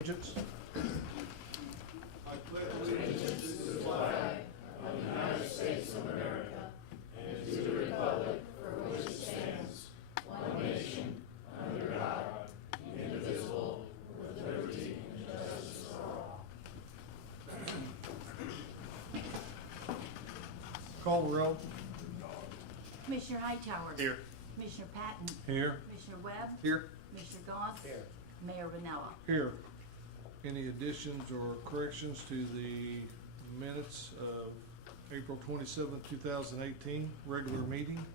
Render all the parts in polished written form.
Allegiance. I pledge allegiance to the flag of the United States of America and to the republic for which it stands, one nation, under God, indivisible, with liberty and justice for all. Call the roll. Commissioner Hightower. Here. Commissioner Patton. Here. Commissioner Webb. Here. Commissioner Goss. Here. Mayor Vanella. Here. Any additions or corrections to the minutes of April 27th, 2018, regular meeting?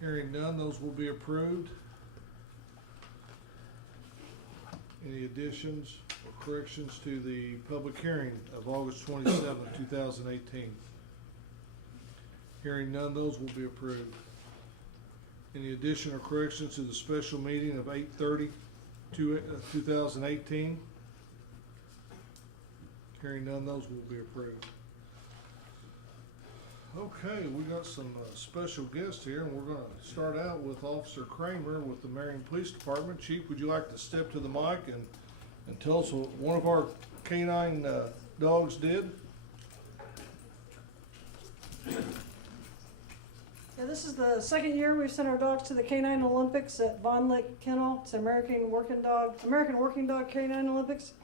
Hearing none, those will be approved. Any additions or corrections to the public hearing of August 27th, 2018? Hearing none, those will be approved. Any addition or corrections to the special meeting of 8/30/2018? Hearing none, those will be approved. Okay, we got some special guests here, and we're going to start out with Officer Kramer with the Marion Police Department. Chief, would you like to step to the mic and tell us what one of our canine dogs did? Yeah, this is the second year we've sent our dogs to the Canine Olympics at Von Lake Kennel. It's American Working Dog Canine Olympics.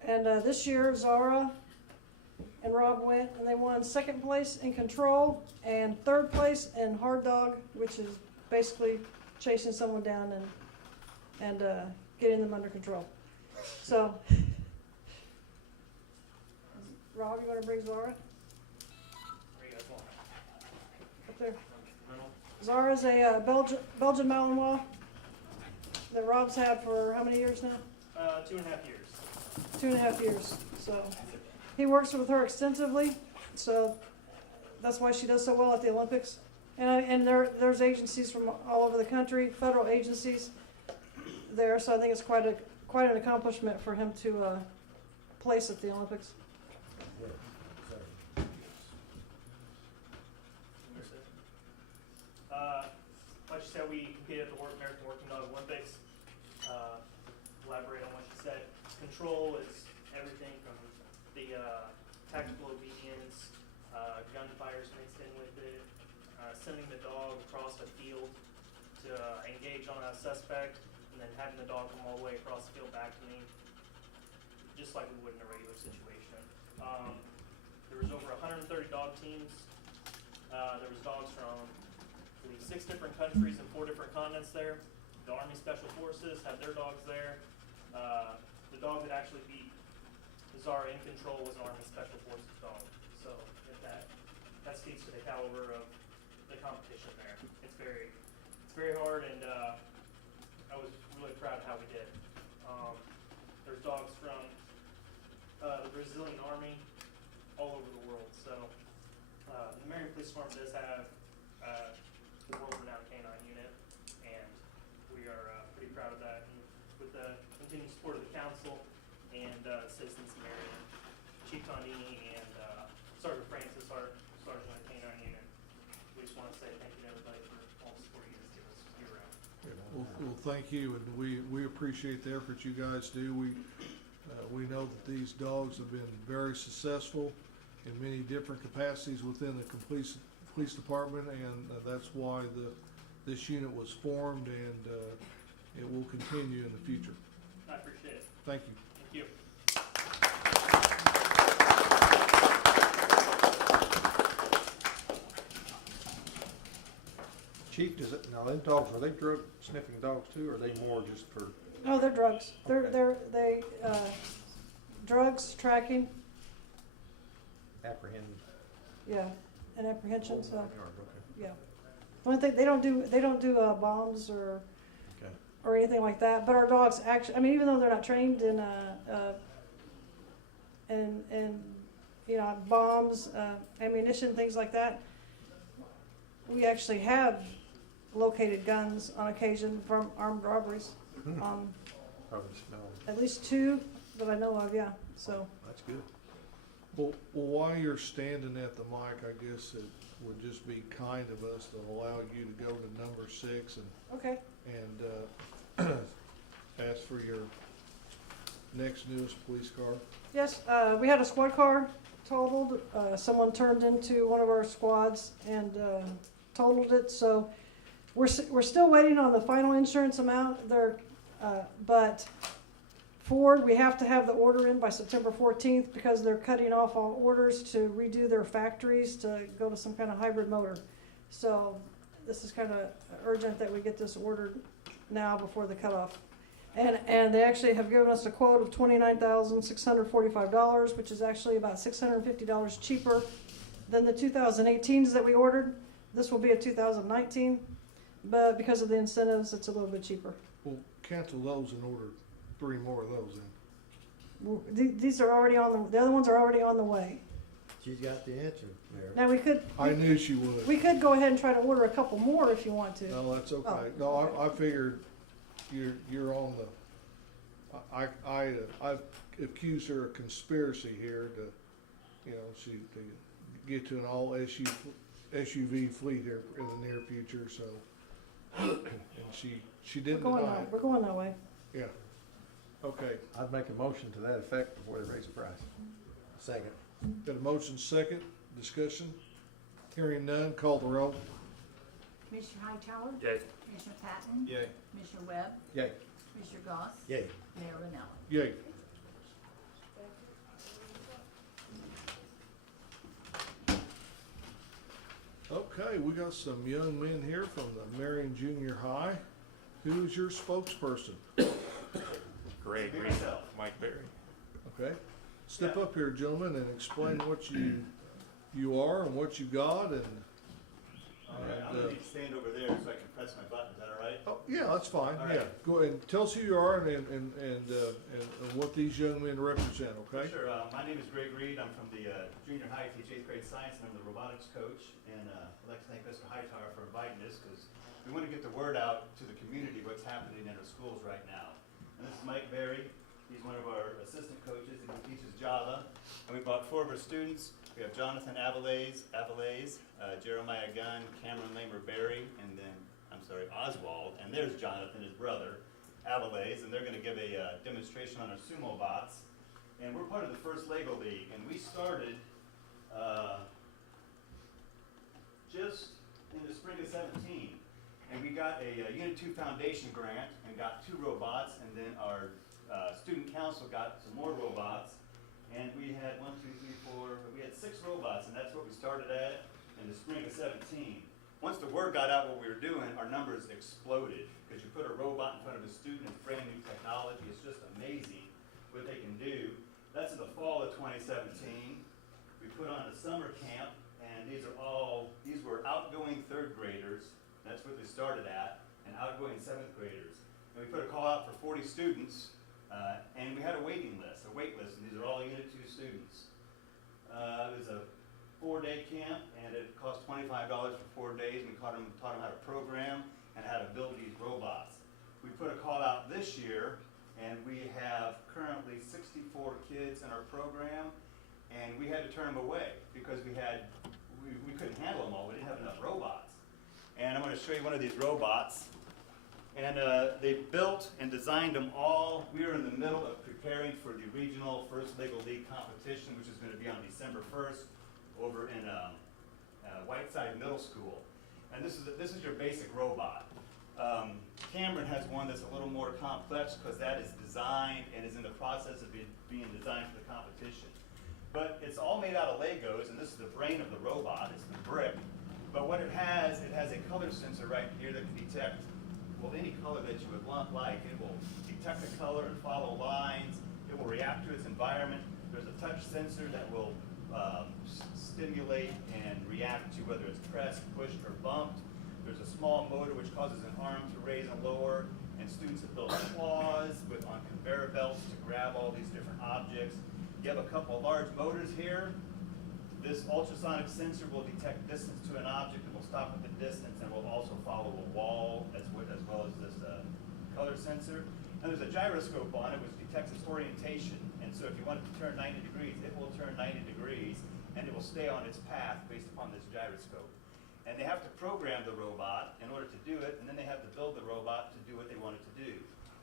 And this year, Zara and Rob went, and they won second place in control and third place in hard dog, which is basically chasing someone down and getting them under control. So, Rob, you want to bring Zara? Where you guys want? Up there. Zara's a Belgian Malinois that Rob's had for how many years now? 2.5 years. 2.5 years. So he works with her extensively. So that's why she does so well at the Olympics. And there's agencies from all over the country, federal agencies there. So I think it's quite an accomplishment for him to place at the Olympics. Like you said, we competed at the American Working Dog Olympics. Elaborate on what you said. Control is everything from the tactical obedience, gunfires mixed in with it, sending the dog across the field to engage on a suspect, and then having the dog come all the way across the field back to me, just like we would in a regular situation. There was over 130 dog teams. There was dogs from, I believe, 6 different countries and 4 different continents there. The Army Special Forces had their dogs there. The dog that actually beat Zara in control was an Army Special Forces dog. So that speaks to the caliber of the competition there. It's very hard, and I was really proud of how we did. There's dogs from the Brazilian Army all over the world. So the Marion Police Department does have the world-renowned canine unit, and we are pretty proud of that. And with the continued support of the council and citizens of Marion, Chief Tondini and Sergeant Francis, our sergeant of the canine unit, we just want to say thank you to everybody for all the support you guys give us year-round. Well, thank you, and we appreciate the effort you guys do. We know that these dogs have been very successful in many different capacities within the police department, and that's why this unit was formed, and it will continue in the future. I appreciate it. Thank you. Thank you. Chief, now them dogs, are they drug sniffing dogs too, or are they more just for? Oh, they're drugs. Okay. They drugs, tracking, Apprehend? yeah, and apprehension. So Okay. yeah, the only thing they don't do bombs or Okay. or anything like that. But our dogs actually, I mean, even though they're not trained in you know, bombs, ammunition, things like that, we actually have located guns on occasion from armed robberies. Probably smell. At least 2 that I know of, yeah. So That's good. Well, while you're standing at the mic, I guess it would just be kind of us to allow you to go to number 6 okay. and ask for your next newest police car. Yes, we had a squad car totaled. Someone turned into one of our squads and totaled it. So we're still waiting on the final insurance amount there, but Ford, we have to have the order in by September 14th because they're cutting off all orders to redo their factories to go to some kind of hybrid motor. So this is kind of urgent that we get this ordered now before the cutoff. And they actually have given us a quote of $29,645, which is actually about $650 cheaper than the 2018s that we ordered. This will be a 2019, but because of the incentives, it's a little bit cheaper. Well, cancel those and order 3 more of those then. These are already on the other ones are already on the way. She's got the answer, Mayor. Now I knew she would. we could go ahead and try to order a couple more if you want to. No, that's okay. Oh. No, I figured you're on the, I've accused her of conspiracy here to, to get to an all SUV fleet here in the near future, so. And she didn't deny it. We're going that way. Yeah. Okay. I'd make a motion to that effect before they raise the price. Second. Got a motion second, discussion. Hearing none, call the roll. Commissioner Hightower? Yay. Commissioner Patton? Yay. Commissioner Webb? Yay. Commissioner Goss? Yay. Mayor Vanella? Yay. Okay, we got some young men here from the Marion Junior High. Who is your spokesperson? Greg Reed, Mike Berry. Okay, step up here, gentlemen, and explain what you are and what you got, and All right, I'm gonna need to stand over there so I can press my button, is that all right? oh yeah, that's fine. All Yeah, right. go ahead and tell us who you are and what these young men represent. Okay. Sure, my name is Greg Reed, I'm from the junior high, teach 8th grade science, and I'm the robotics coach, and I'd like to thank Mr. Hightower for inviting us, because we want to get the word out to the community what's happening in our schools right now. And this is Mike Berry, he's one of our assistant coaches, and he teaches Java, and we brought 4 of our students. We have Jonathan Avalez, Jeremiah Gunn, Cameron Lamer Berry, and then, Oswald, and there's Jonathan, his brother, Avalez, and they're gonna give a demonstration on our sumo bots. And we're part of the first Lego League, and we started, just in the spring of 17. And we got a Unit 2 Foundation grant and got 2 robots, and then our student council got some more robots. And we had 1, 2, 3, 4, we had 6 robots, and that's what we started at in the spring of 17. Once the word got out what we were doing, our numbers exploded, because you put a robot in front of a student and brand new technology, it's just amazing what they can do. That's in the fall of 2017. We put on a summer camp, and these were outgoing 3rd graders, that's what they started at, and outgoing 7th graders. And we put a call out for 40 students, and we had a wait list, and these are all Unit 2 students. It was a 4-day camp, and it cost $25 for 4 days, and we taught them how to program and how to build these robots. We put a call out this year, and we have currently 64 kids in our program, and we had to turn them away because we couldn't handle them all, we didn't have enough robots. And I'm gonna show you one of these robots. And they built and designed them all. We are in the middle of preparing for the regional first Lego League competition, which is gonna be on December 1st over in Whiteside Middle School. And this is your basic robot. Cameron has one that's a little more complex because that is designed and is in the process of being designed for the competition. But it's all made out of Legos, and this is the brain of the robot, it's the brick. But what it has a color sensor right here that can detect, well, any color that you would like. It will detect the color and follow lines. It will react to its environment. There's a touch sensor that will stimulate and react to whether it's pressed, pushed, or bumped. There's a small motor which causes an arm to raise and lower, and students have built claws on conveyor belts to grab all these different objects. You have a couple of large motors here. This ultrasonic sensor will detect distance to an object and will stop at the distance, and will also follow a wall as well as this color sensor. And there's a gyroscope on it which detects its orientation. And so if you want it to turn 90 degrees, it will turn 90 degrees, and it will stay on its path based upon this gyroscope. And they have to program the robot in order to do it, and then they have to build the robot to do what they want it to do.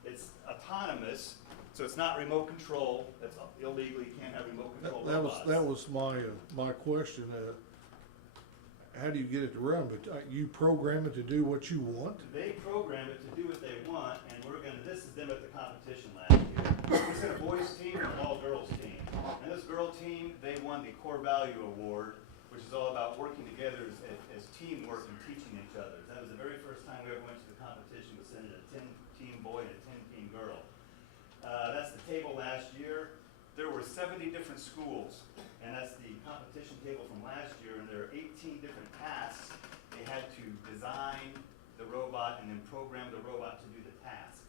It's autonomous, so it's not remote control. That's illegal. You can't have remote control robots. That was my question. How do you get it to run? But you program it to do what you want? They program it to do what they want, and this is them at the competition last year. We sent a boys team and an all-girls team. And this girl team, they won the Core Value Award, which is all about working together as teamwork and teaching each other. That was the very first time we ever went to the competition, was sending a 10-team boy and a 10-team girl. That's the table last year. There were 70 different schools, and that's the competition table from last year, and there are 18 different tasks. They had to design the robot and then program the robot to do the task.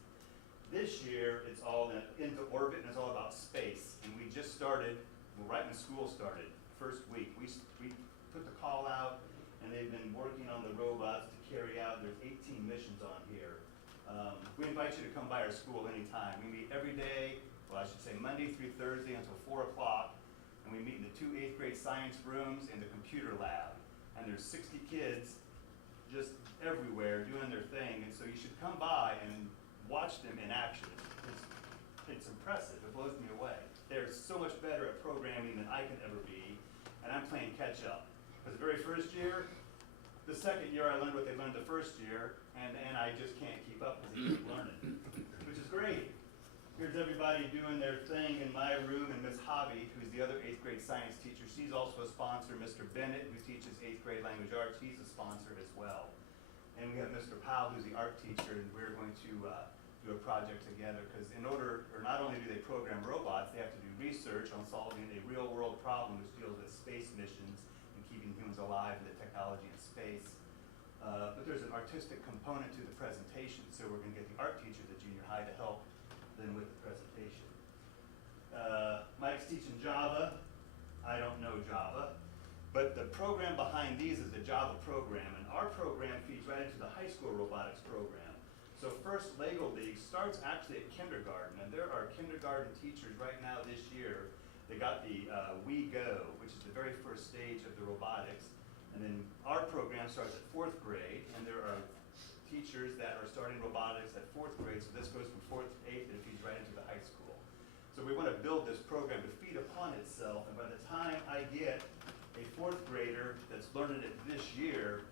This year, it's all into orbit, and it's all about space. And we just started, right when school started, first week. We put the call out, and they've been working on the robots to carry out. There's 18 missions on here. We invite you to come by our school anytime. We meet every day, well, I should say Monday through Thursday until 4 o'clock. And we meet in the 2 8th grade science rooms and the computer lab. And there's 60 kids just everywhere doing their thing. And so you should come by and watch them in action. It's impressive. It blows me away. They're so much better at programming than I could ever be, and I'm playing catch up. Because the very first year, the second year I learned what they learned the first year, and I just can't keep up because they keep learning, which is great. Here's everybody doing their thing in my room, and Miss Hobby, who's the other 8th grade science teacher, she's also a sponsor. Mr. Bennett, who teaches 8th grade language arts, he's a sponsor as well. And we have Mr. Powell, who's the art teacher, and we're going to do a project together, because not only do they program robots, they have to do research on solving a real world problem which deals with space missions and keeping humans alive in the technology in space. But there's an artistic component to the presentation, so we're going to get the art teachers at junior high to help them with the presentation. Mike's teaching Java. I don't know Java. But the program behind these is the Java program, and our program feeds right into the high school robotics program. So First Lego League starts actually at kindergarten, and there are kindergarten teachers right now this year. They got the We Go, which is the very first stage of the robotics, and then our program starts at 4th grade, and there are teachers that are starting robotics at 4th grade, so this goes from 4th to 8th and it feeds right into the high school. So we want to build this program to feed upon itself, and by the time I get a 4th grader that's learning it this year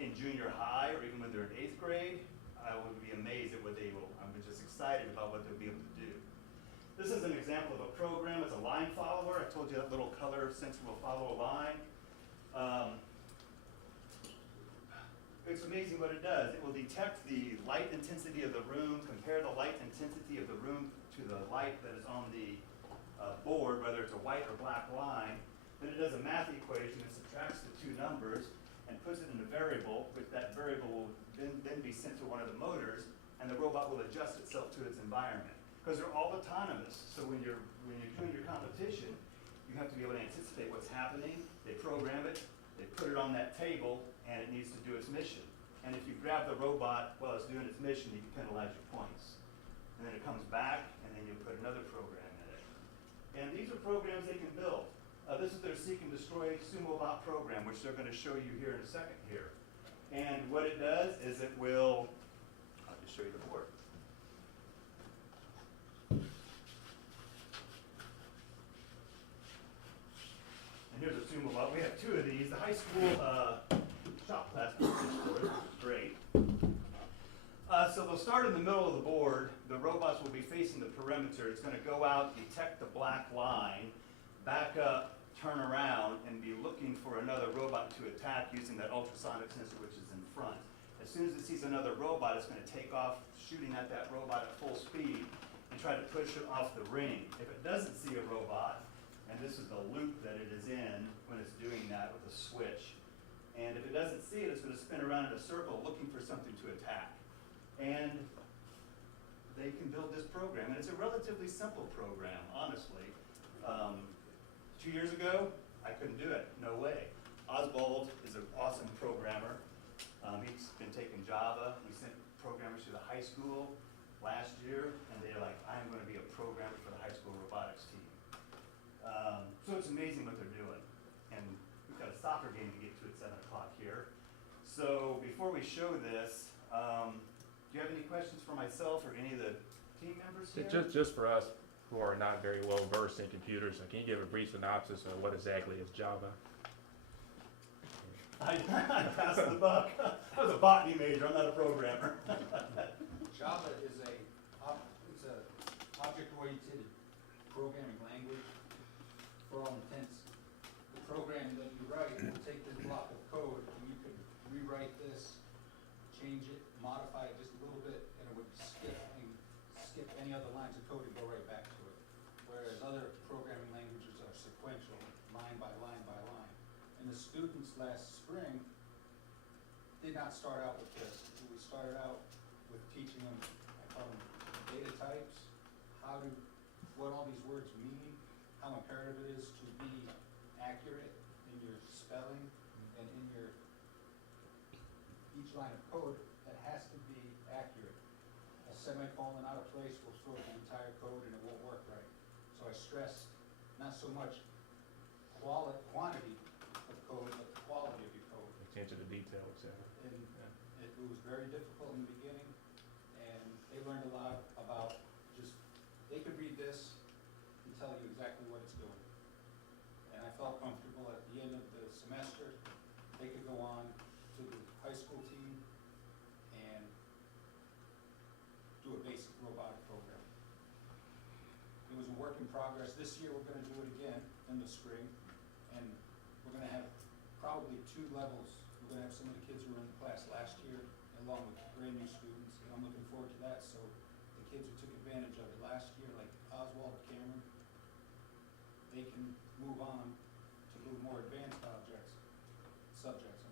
in junior high, or even when they're in 8th grade, I would be amazed at what they will. I'm just excited about what they'll be able to do. This is an example of a program. It's a line follower. I told you that little color sensor will follow a line. It's amazing what it does. It will detect the light intensity of the room, compare the light intensity of the room to the light that is on the board, whether it's a white or black line. Then it does a math equation and subtracts the two numbers and puts it in a variable, which that variable will then be sent to one of the motors, and the robot will adjust itself to its environment. Because they're all autonomous, so when you're doing your competition, you have to be able to anticipate what's happening. They program it, they put it on that table, and it needs to do its mission. And if you grab the robot while it's doing its mission, you can penalize your points. And then it comes back, and then you put another program in it. And these are programs they can build. This is their Seek and Destroy Sumo Bot program, which they're going to show you here in a second here. And what it does is it will, I'll just show you the board. And here's a Sumo Bot. We have two of these. The high school shop class is great. So they'll start in the middle of the board. The robots will be facing the perimeter. It's going to go out, detect the black line, back up, turn around, and be looking for another robot to attack using that ultrasonic sensor which is in front. As soon as it sees another robot, it's going to take off shooting at that robot at full speed and try to push it off the ring. If it doesn't see a robot, and this is the loop that it is in when it's doing that with a switch, and if it doesn't see it, it's going to spin around in a circle looking for something to attack. And they can build this program, and it's a relatively simple program, honestly. 2 years ago, I couldn't do it, no way. Oswald is an awesome programmer. He's been taking Java. We sent programmers to the high school last year, and they're like, I'm going to be a programmer for the high school robotics team. So it's amazing what they're doing. And we've got a soccer game to get to at 7 o'clock here. So before we show this, do you have any questions for myself or any of the team members here? Just for us who are not very well versed in computers, can you give a brief synopsis of what exactly is Java? I passed the buck. I was a botany major, I'm not a programmer. Java is it's a object-oriented programming language. For all intents, the program that you write will take this block of code and you could rewrite this, change it, modify it just a little bit, and it would skip any other lines of code and go right back to it. Whereas other programming languages are sequential, line by line by line. And the students last spring did not start out with this. We started out with teaching them, I call them data types, what all these words mean, how imperative it is to be accurate in your spelling and in your each line of code that has to be accurate. A semicolon out of place will throw the entire code and it won't work right. So I stress not so much quantity of code, but the quality of your code. Attention to detail, etc. And it was very difficult in the beginning, and they learned a lot about they could read this and tell you exactly what it's doing. And I felt comfortable at the end of the semester, they could go on to the high school team and do a basic robotic program. It was a work in progress. This year we're gonna do it again in the spring, and we're gonna have probably 2 levels. We're gonna have some of the kids who were in the class last year, along with brand new students, and I'm looking forward to that. So the kids who took advantage of it last year, like Oswald or Cameron, they can move on to a little more advanced subjects,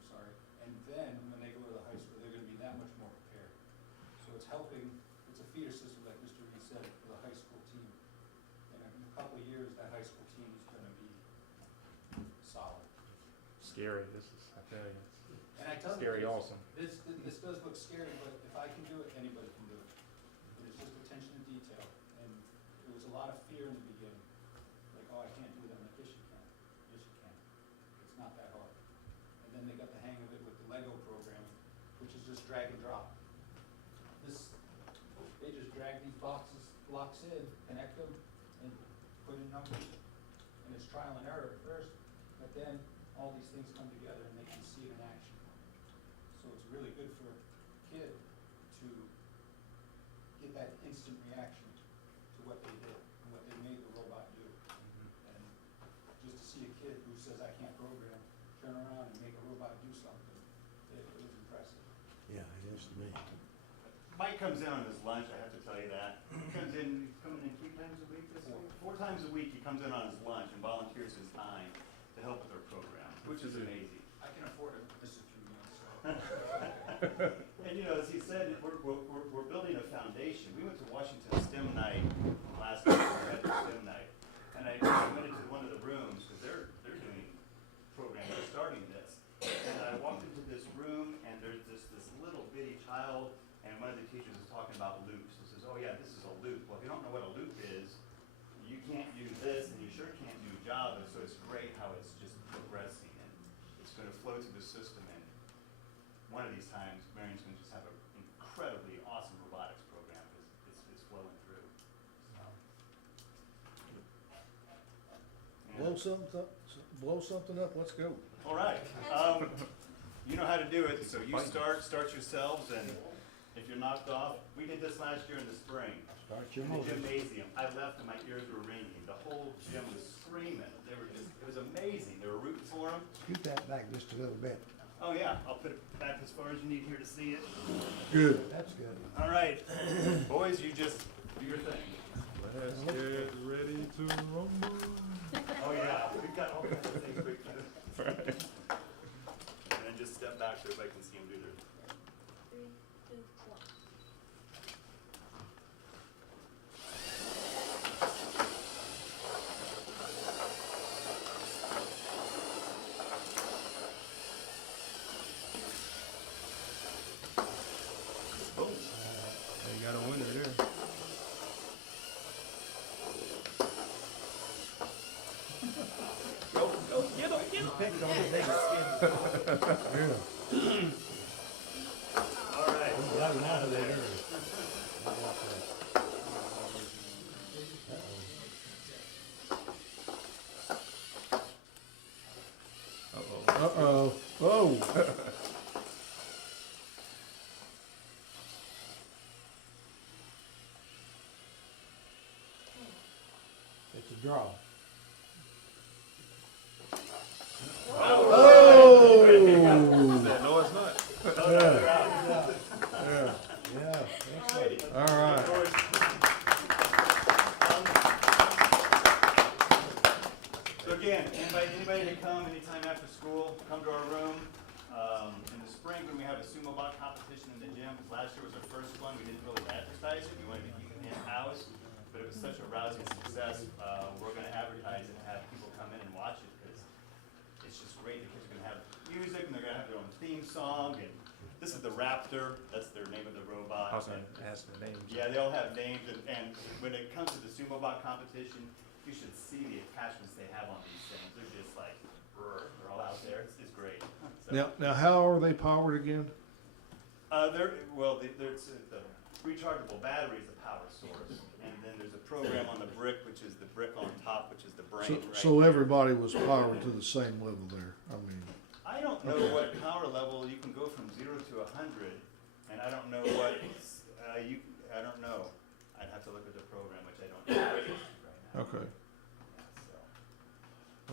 and then when they go to the high school, they're gonna be that much more prepared. So it's helping, it's a feeder system, like Mr. Reed said, for the high school team. And in a couple of years, that high school team is gonna be solid. Scary, this is, I tell you, And I tell it's you, scary awesome. this does look scary, but if I can do it, anybody can do it. And it's just attention to detail, and there was a lot of fear in the beginning, like, oh, I can't do that. I'm like, yes, you can. Yes, you can. It's not that hard. And then they got the hang of it with the Lego programming, which is just drag and drop. They just drag these blocks in, connect them, and put in numbers. And it's trial and error at first, but then all these things come together and they can see it in action. So it's really good for a kid to get that instant reaction to what they did and what they made the robot do. And just to see a kid who says, I can't program, turn around and make a robot do something, it was impressive. Yeah, it is to me. Mike comes in on his lunch, I have to tell you that. He comes in, he's coming in 3 times a week this week? 4 times a week he comes in on his lunch and volunteers his time to help with our program, which is amazing. I can afford to miss a few minutes, so. And you know, as he said, we're building a foundation. We went to Washington STEM night last week, we had STEM night. And I went into one of the rooms, because they're doing programming, they're starting this. And I walked into this room and there's this little bitty child, and one of the teachers is talking about loops. He says, oh yeah, this is a loop. Well, if you don't know what a loop is, you can't do this and you sure can't do Java, so it's great how it's just progressing and it's going to flow through the system, and one of these times Marion's going to just have an incredibly awesome robotics program because it's flowing through. So. Blow something up, let's go. All right, you know how to do it, so you start yourselves, and if you're knocked off, we did this last year in the spring. Start your In the motor. gymnasium. I left and my ears were ringing. The whole gym was screaming. It was amazing. They were rooting for him. Scoot that back just a little bit. Oh yeah, I'll put it back as far as you need here to see it. Good. That's good. All right, boys, you just do your thing. Let's get ready to rumble. Oh yeah, we've got all kinds of things we can do. Right. And then just step back so everybody can see them do their. 3, 2, 1. Boom. You got a winner there. Go, get him. Picked on the biggest skin. All right. I'm glad we're out of that area. Uh-oh, oh. It's a draw. Oh! No, it's not. Yeah, Yeah. all right. So again, anybody to come anytime after school, come to our room. In the spring, when we have a sumo bot competition in the gym, last year was our first one, we didn't really advertise it, we wanted to keep it in-house, but it was such a rousing success, we're gonna advertise it and have people come in and watch it, because it's just great, the kids are gonna have music, and they're gonna have their own theme song, and this is the Raptor, that's their name of the robot. I was gonna ask the names. Yeah, they all have names, and when it comes to the sumo bot competition, you should see the attachments they have on these things. They're just like, they're all out there. It's great. So, Now, how are they powered again? there's the rechargeable battery is the power source, and then there's a program on the brick, which is the brick on top, which is the brain. So everybody was powered to the same level there, I mean. I don't know what power level you can go from 0 to 100, and I don't know what I don't know. I'd have to look at the program, which I don't know right now. Okay, So,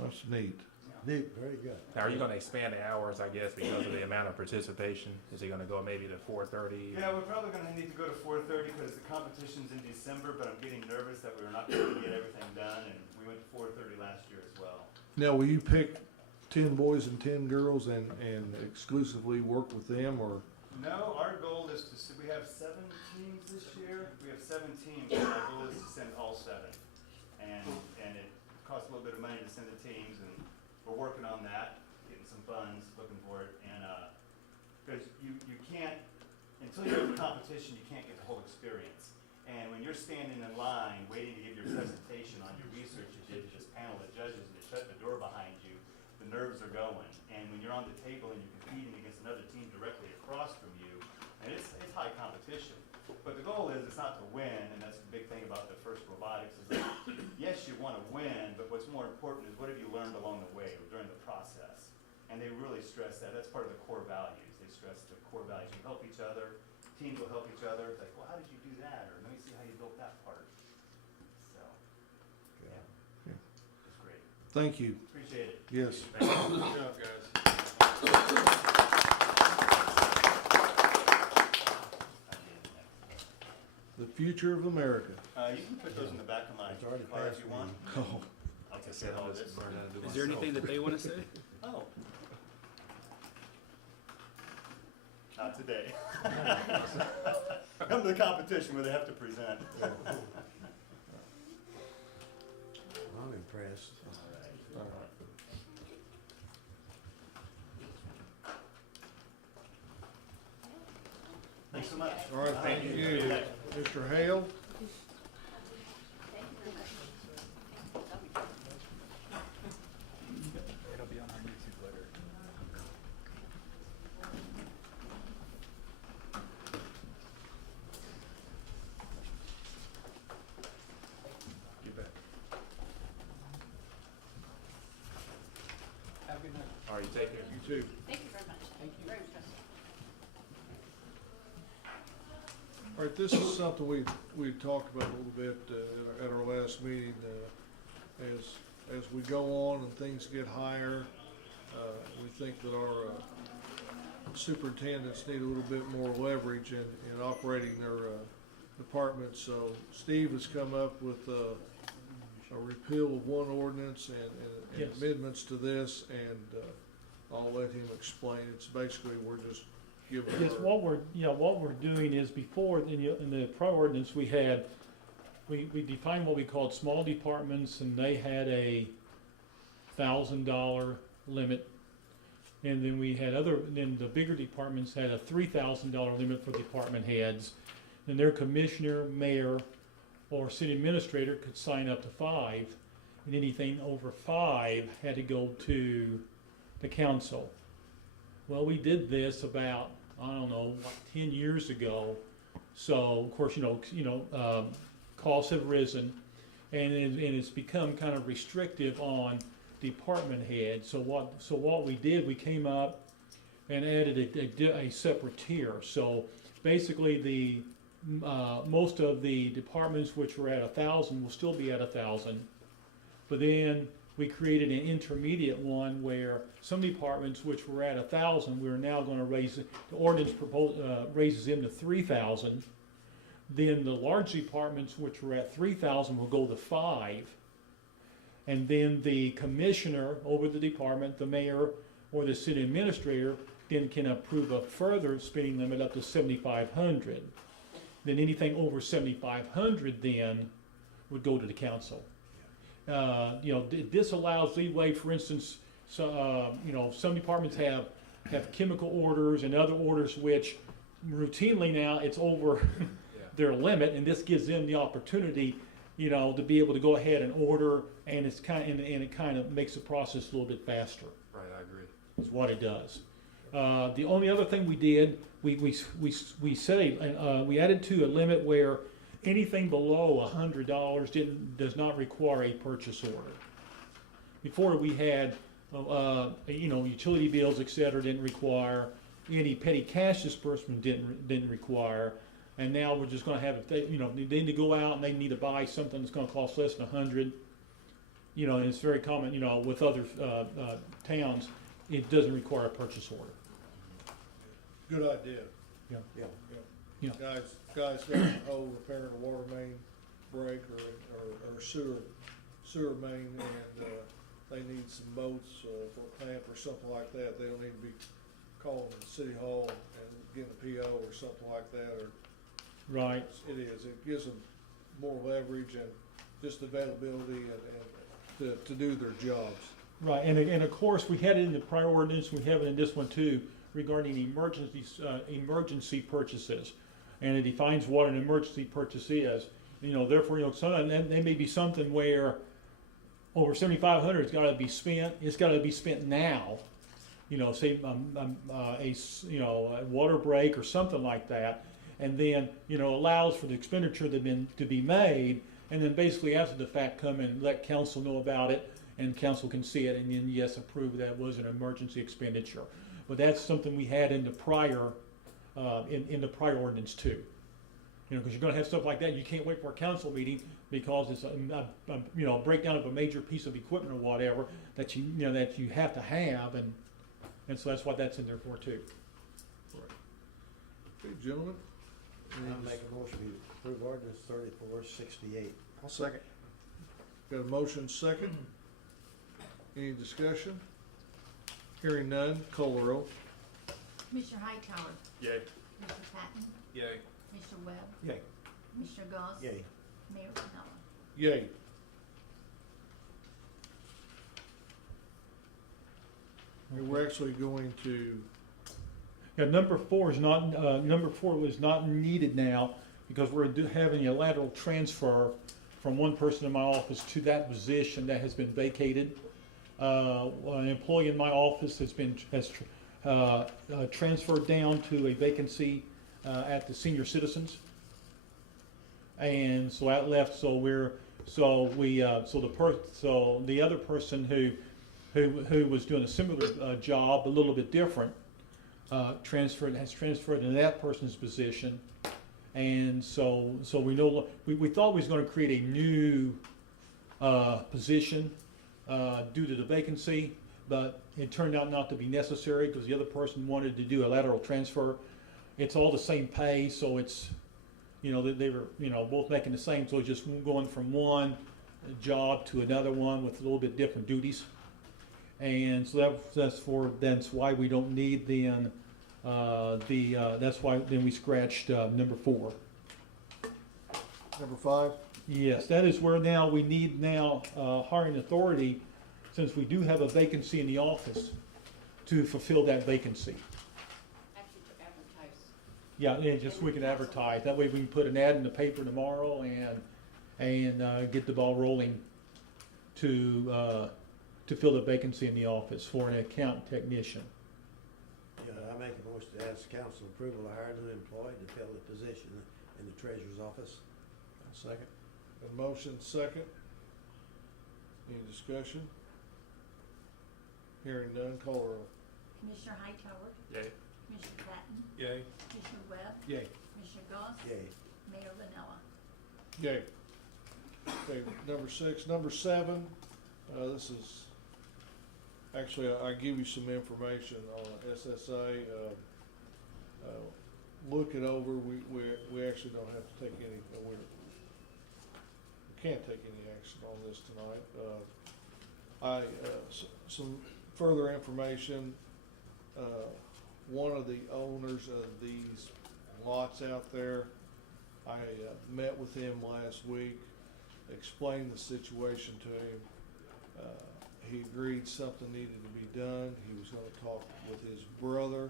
that's neat. Neat, very good. Now, are you gonna expand the hours, I guess, because of the amount of participation? Is it gonna go maybe to 4:30? yeah, we're probably gonna need to go to 4:30 because the competition's in December, but I'm getting nervous that we're not gonna get everything done, and we went to 4:30 last year as well. Now, will you pick 10 boys and 10 girls and exclusively work with them, or? No, our goal is we have 7 teams this year. We have 7 teams, and our goal is to send all 7. And it costs a little bit of money to send the teams, and we're working on that, getting some funds, looking for it, and, because you can't, until you have a competition, you can't get the whole experience. And when you're standing in line, waiting to give your presentation on your research you did to this panel of judges, and they shut the door behind you, the nerves are going. And when you're on the table and you're competing against another team directly across from you, and it's high competition. But the goal is, it's not to win, and that's the big thing about the first robotics, is that, yes, you want to win, but what's more important is what have you learned along the way or during the process? And they really stress that. That's part of the core values. They stress the core values. You help each other, teams will help each other. It's like, well, how did you do that? Or let me see how you built that part. So, yeah, Yeah. it's great. Thank you, Appreciate it. yes. Good job, guys. The future of America. You can put those in the back of my It's already car if passed you want. Oh, Like I said, all this. Is there anything that they wanna say? Oh. Not today. Come to the competition where they have to present. I'm impressed. all right. Thanks so much. All right, thank you. Mr. Hale? It'll be on our YouTube later. You bet. Have a good night. All right, you take care. You too. Thank you very much. Thank you. Very impressive. All right, this is something we talked about a little bit at our last meeting. As we go on and things get higher, we think that our superintendents need a little bit more leverage in operating their departments. So Steve has come up with a repeal of one ordinance and Yes. amendments to this, and I'll let him explain. It's basically, we're just giving Yes, our. what we're doing is before, in the prior ordinance, we defined what we called small departments, and they had a $1,000 limit. And then then the bigger departments had a $3,000 limit for department heads. And their commissioner, mayor, or city administrator could sign up to 5. And anything over 5 had to go to the council. Well, we did this about, I don't know, like 10 years ago. So, of course, costs have risen, and it's become kind of restrictive on department head. So what we did, we came up and added a separate tier. So basically most of the departments which were at 1,000 will still be at 1,000. But then we created an intermediate one where some departments which were at 1,000, we're now gonna raise, the ordinance raises them to 3,000. Then the large departments which were at 3,000 will go to 5. And then the commissioner over the department, the mayor, or the city administrator, then can approve a further spending limit up to 7,500. Then anything over 7,500 then would go to the council. This allows leeway. For instance, some departments have chemical orders and other orders which routinely now it's over their limit, and this gives them the opportunity, to be able to go ahead and order, and it kind of makes the process a little bit faster. Right, I agree. Is what it does. The only other thing we did, we added to a limit where anything below $100 does not require a purchase order. Before we had, utility bills, etc., didn't require. Any petty cash disbursement didn't require. And now we're just going to have, if they need to go out and they need to buy something that's going to cost less than $100. And it's very common, with other towns, it doesn't require a purchase order. Good idea. Yeah. Yeah. Guys got a hole repairing a water main break or sewer main, and they need some bolts for a clamp or something like that. They don't need to be calling City Hall and getting a PO or something like that, or. Right. It is. It gives them more leverage and just availability and to do their jobs. Right, and of course, we had it in the prior ordinance, we have it in this one too, regarding emergency purchases. And it defines what an emergency purchase is. Therefore, sometimes there may be something where over 7,500 it's gotta be spent, it's gotta be spent now. Say a water break or something like that. And then, allows for the expenditure to be made, and then basically after the fact come and let council know about it, and council can see it, and then yes, approve that was an emergency expenditure. But that's something we had in the prior, in the prior ordinance too. Because you're gonna have stuff like that, you can't wait for a council meeting because it's a breakdown of a major piece of equipment or whatever that you have to have, and so that's what that's in there for too. Okay, gentlemen. I'll make a motion to approve ordinance 3468. I'll second. Got a motion second. Any discussion? Hearing none, call the roll. Commissioner Hightower, Yay. Commissioner Patton, Yay. Commissioner Webb, Yay. Commissioner Goss, Yay. Mayor Pinella. Yay. And we're actually going to, Yeah, number four was not needed now because we're having a lateral transfer from one person in my office to that position that has been vacated. An employee in my office has transferred down to a vacancy at the senior citizens, and so that left. So the other person who was doing a similar job, a little bit different, has transferred into that person's position, and so we thought we was going to create a new position due to the vacancy, but it turned out not to be necessary because the other person wanted to do a lateral transfer. It's all the same pay, so it's they were both making the same, so it's just going from one job to another one with a little bit different duties, and so that's why we don't need that's why then we scratched number 4. number 5. Yes, that is where now we need hiring authority, since we do have a vacancy in the office, to fulfill that vacancy. Actually, to advertise. Yeah, just we can advertise. That way we can put an ad in the paper tomorrow and get the ball rolling to fill the vacancy in the office for an account technician. Yeah, I make a motion to ask council approval to hire a new employee to fill the position in the treasurer's office. Second. A motion second. Any discussion? Hearing none, call the roll. Commissioner Hightower, Yay. Commissioner Patton, Yay. Commissioner Webb, Yay. Commissioner Goss, Yay. Mayor Vanella. Yay. Okay, number 6. Number 7, this is, actually, I give you some information on SSA. Look it over. We actually don't have to take any, we can't take any action on this tonight. Some further information, one of the owners of these lots out there, I met with him last week, explained the situation to him. He agreed something needed to be done. He was gonna talk with his brother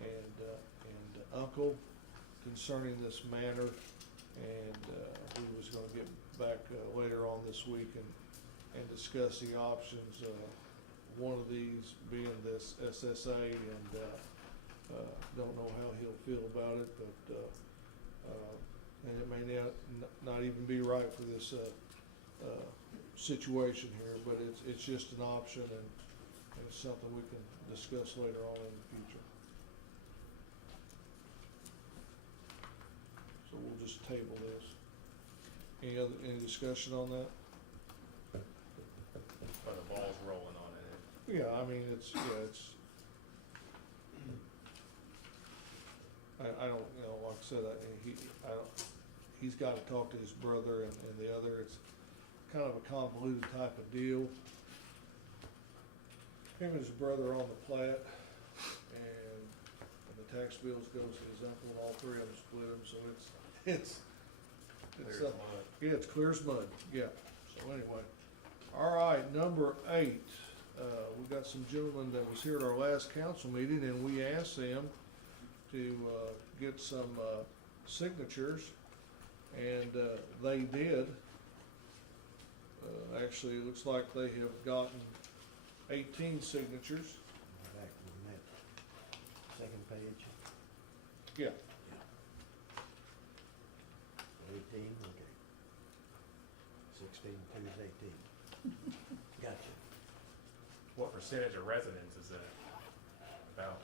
and uncle concerning this matter, and he was gonna get back later on this week and discuss the options. One of these being this SSA, and don't know how he'll feel about it, but and it may not even be right for this situation here, but it's just an option, and it's something we can discuss later on in the future. So we'll just table this. Any discussion on that? But the ball's rolling on it. Yeah, I mean, I don't, like I said, he's gotta talk to his brother and the other. It's kind of a convoluted type of deal. Him and his brother on the plat, and the tax bills goes to his uncle, and all three of them split them, so it's Clear as mud. yeah, it's clear as mud, yeah. So anyway, all right, number 8. We got some gentlemen that was here at our last council meeting, and we asked them to get some signatures, and they did. Actually, it looks like they have gotten 18 signatures. Back on that second page. Yeah. 18, okay. 16, 2 is 18. Gotcha. What percentage of residents is that about?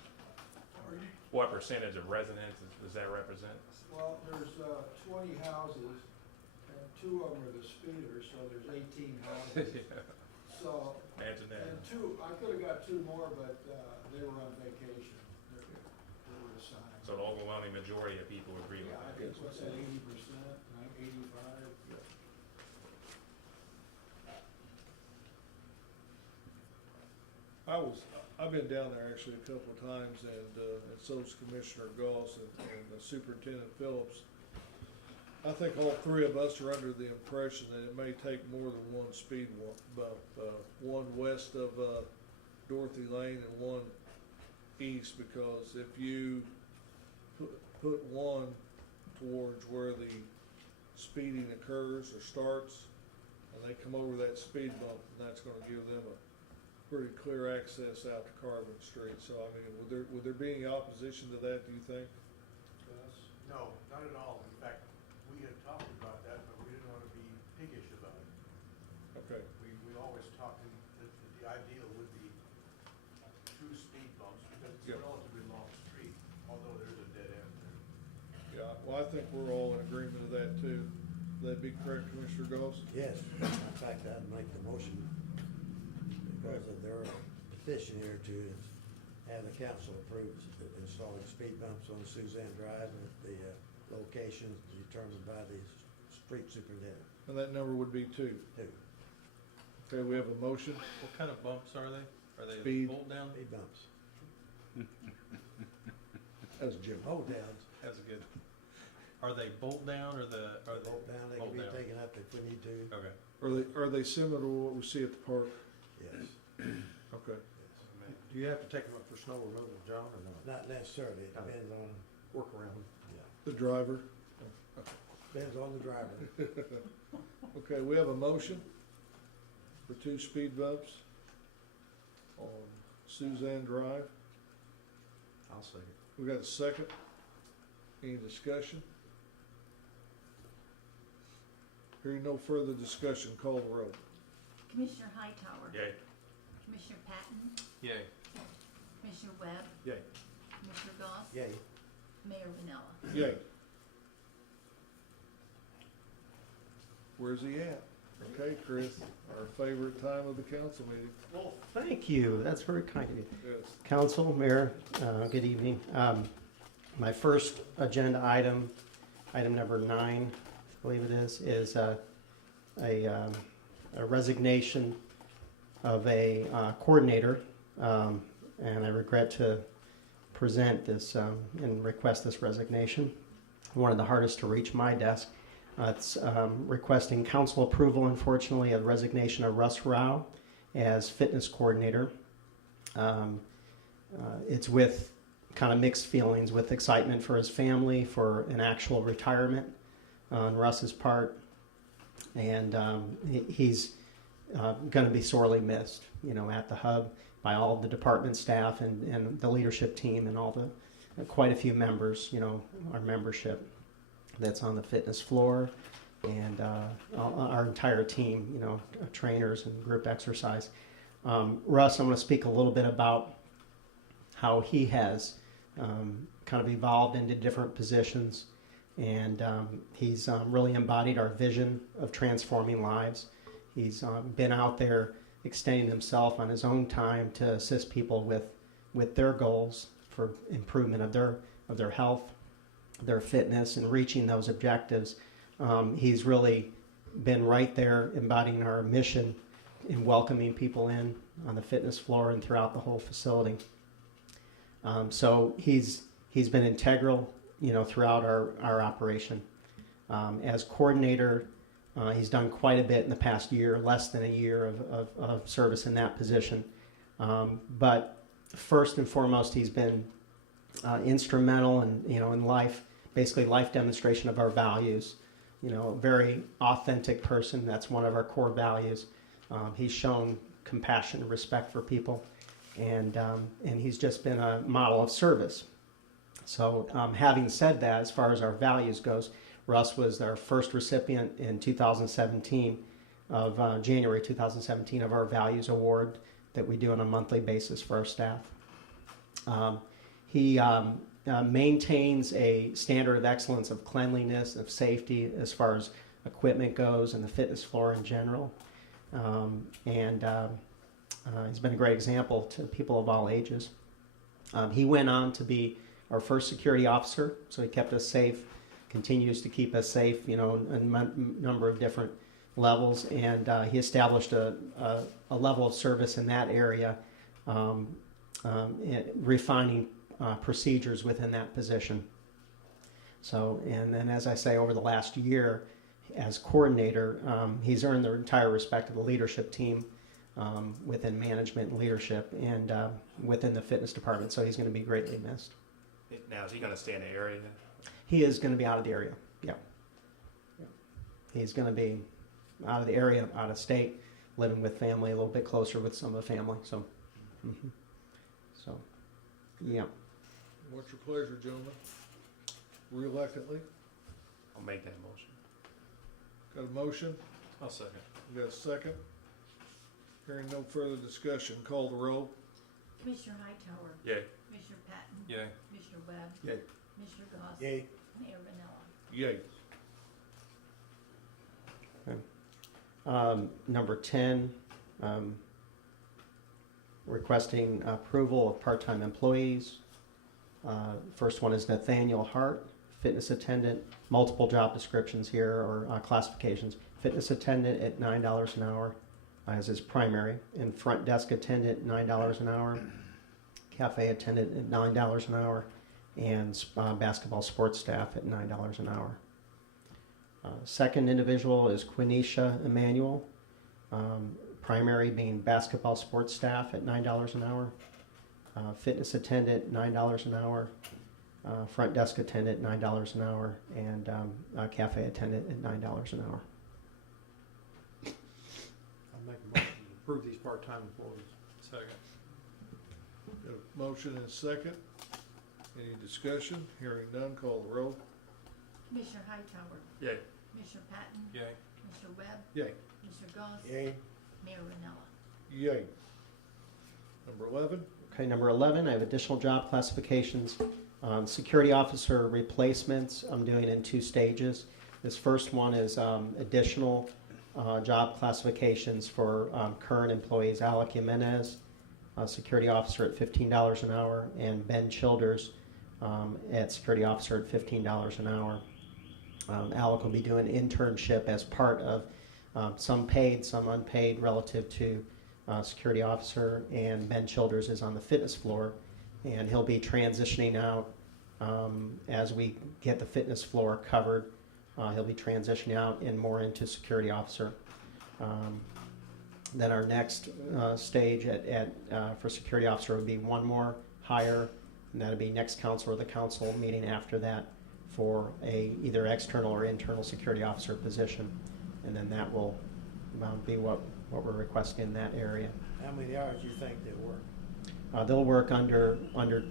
What percentage of residents does that represent? Well, there's 20 houses, and 2 of them are the speeders, so there's 18 houses. So, Imagine that. and 2, I could've got 2 more, but they were on vacation. They were assigned. So the overwhelming majority of people agree with Yeah, I that. think, what's that, 80%, 85? I've been down there actually a couple of times, and so's Commissioner Goss and Superintendent Phillips. I think all 3 of us are under the impression that it may take more than one speed bump, one west of Dorothy Lane and one east, because if you put one towards where the speeding occurs or starts, and they come over that speed bump, and that's gonna give them a pretty clear access out to Carvin Street. So, I mean, would there be any opposition to that, do you think? No, not at all. In fact, we had talked about that, but we didn't want to be piggish about it. Okay. We always talked that the ideal would be 2 speed bumps, because it's Yep. a relatively long street, although there is a dead end there. Yeah, well, I think we're all in agreement of that too. Would that be correct, Commissioner Goss? Yes, in fact, I'd make the motion because of their petition here to have the council approve installing speed bumps on Suzanne Drive at the locations determined by the street superintendent. And that number would be 2. 2 Okay, we have a motion. What kind of bumps are they? Are they Speed. bolt down? speed bumps. That's Jim. Hold downs, That's good. Are they bolt down or are they? bolt down, they can bolt be down? taken up if we need to. Okay. Are they similar to what we see at the park? Yes. Okay. Do you have to take them up for snow removal, John, or not? Not necessarily, it depends on, Work around. The driver. depends on the driver. Okay, we have a motion for 2 speed bumps on Suzanne Drive. I'll second. We got a second. Any discussion? Hearing no further discussion, call the roll. Commissioner Hightower, Yay. Commissioner Patton, Yay. Commissioner Webb, Yay. Commissioner Goss, Yay. Mayor Vanella. Yay. Where's he at? Okay, Chris, our favorite time of the council meeting. Well, thank you. That's very kind of you. Yes. Council, Mayor, good evening. My first agenda item, item number 9, I believe it is a resignation of a coordinator, and I regret to present this and request this resignation. One of the hardest to reach my desk. It's requesting council approval, unfortunately, of resignation of Russ Rao as fitness coordinator. It's with kind of mixed feelings, with excitement for his family, for an actual retirement on Russ's part, and he's going to be sorely missed, at the hub by all of the department staff and the leadership team and all the quite a few members, our membership that's on the fitness floor, and our entire team, trainers and group exercise. Russ, I'm going to speak a little bit about how he has kind of evolved into different positions, and he's really embodied our vision of transforming lives. He's been out there extending himself on his own time to assist people with their goals for improvement of their health, their fitness, and reaching those objectives. He's really been right there embodying our mission in welcoming people in on the fitness floor and throughout the whole facility. So he's been integral, throughout our operation. As coordinator, he's done quite a bit in the past year, less than a year of service in that position. But first and foremost, he's been instrumental in life, basically life demonstration of our values. A very authentic person. That's one of our core values. He's shown compassion and respect for people, and he's just been a model of service. So having said that, as far as our values goes, Russ was our first recipient in 2017 of January 2017 of our Values Award that we do on a monthly basis for our staff. He maintains a standard of excellence of cleanliness, of safety as far as equipment goes and the fitness floor in general. He's been a great example to people of all ages. He went on to be our first security officer, so he kept us safe, continues to keep us safe, in a number of different levels, and he established a level of service in that area, refining procedures within that position. So, and then as I say, over the last year as coordinator, he's earned the entire respect of the leadership team within management and leadership and within the fitness department, so he's going to be greatly missed. Now, is he going to stay in the area? He is going to be out of the area, yeah. He's going to be out of the area, out of state, living with family, a little bit closer with some of the family, so, so, yeah. What's your pleasure, gentlemen? Reluctantly. I'll make that motion. Got a motion? I'll second. You got a second? Hearing no further discussion, call the roll. Commissioner Hightower, Yay. Commissioner Patton, Yay. Commissioner Webb, Yay. Commissioner Goss, Yay. Mayor Vanella. Yay. Number 10, requesting approval of part-time employees. First one is Nathaniel Hart, fitness attendant, multiple job descriptions here or classifications. Fitness attendant at $9 an hour as his primary, and front desk attendant $9 an hour, cafe attendant at $9 an hour, and basketball sports staff at $9 an hour. Second individual is Quenisha Emanuel, primary being basketball sports staff at $9 an hour, fitness attendant $9 an hour, front desk attendant $9 an hour, and cafe attendant at $9 an hour. I'll make a motion to approve these part-time employees. Second. Got a motion and a second. Any discussion? Hearing none, call the roll. Commissioner Hightower, Yay. Commissioner Patton, Yay. Commissioner Webb, Yay. Commissioner Goss, Yay. Mayor Vanella. Yay. Number 11? Okay, number 11, I have additional job classifications. Security officer replacements, I'm doing in 2 stages. This first one is additional job classifications for current employees, Alec Jimenez, security officer at $15 an hour, and Ben Childers at security officer at $15 an hour. Alec will be doing internship as part of some paid, some unpaid relative to security officer, and Ben Childers is on the fitness floor, and he'll be transitioning out as we get the fitness floor covered. He'll be transitioning out and more into security officer. Then our next stage for security officer would be one more hire, and that'll be next council or the council meeting after that for a either external or internal security officer position, and then that will be what we're requesting in that area. How many hours do you think they'll work? They'll work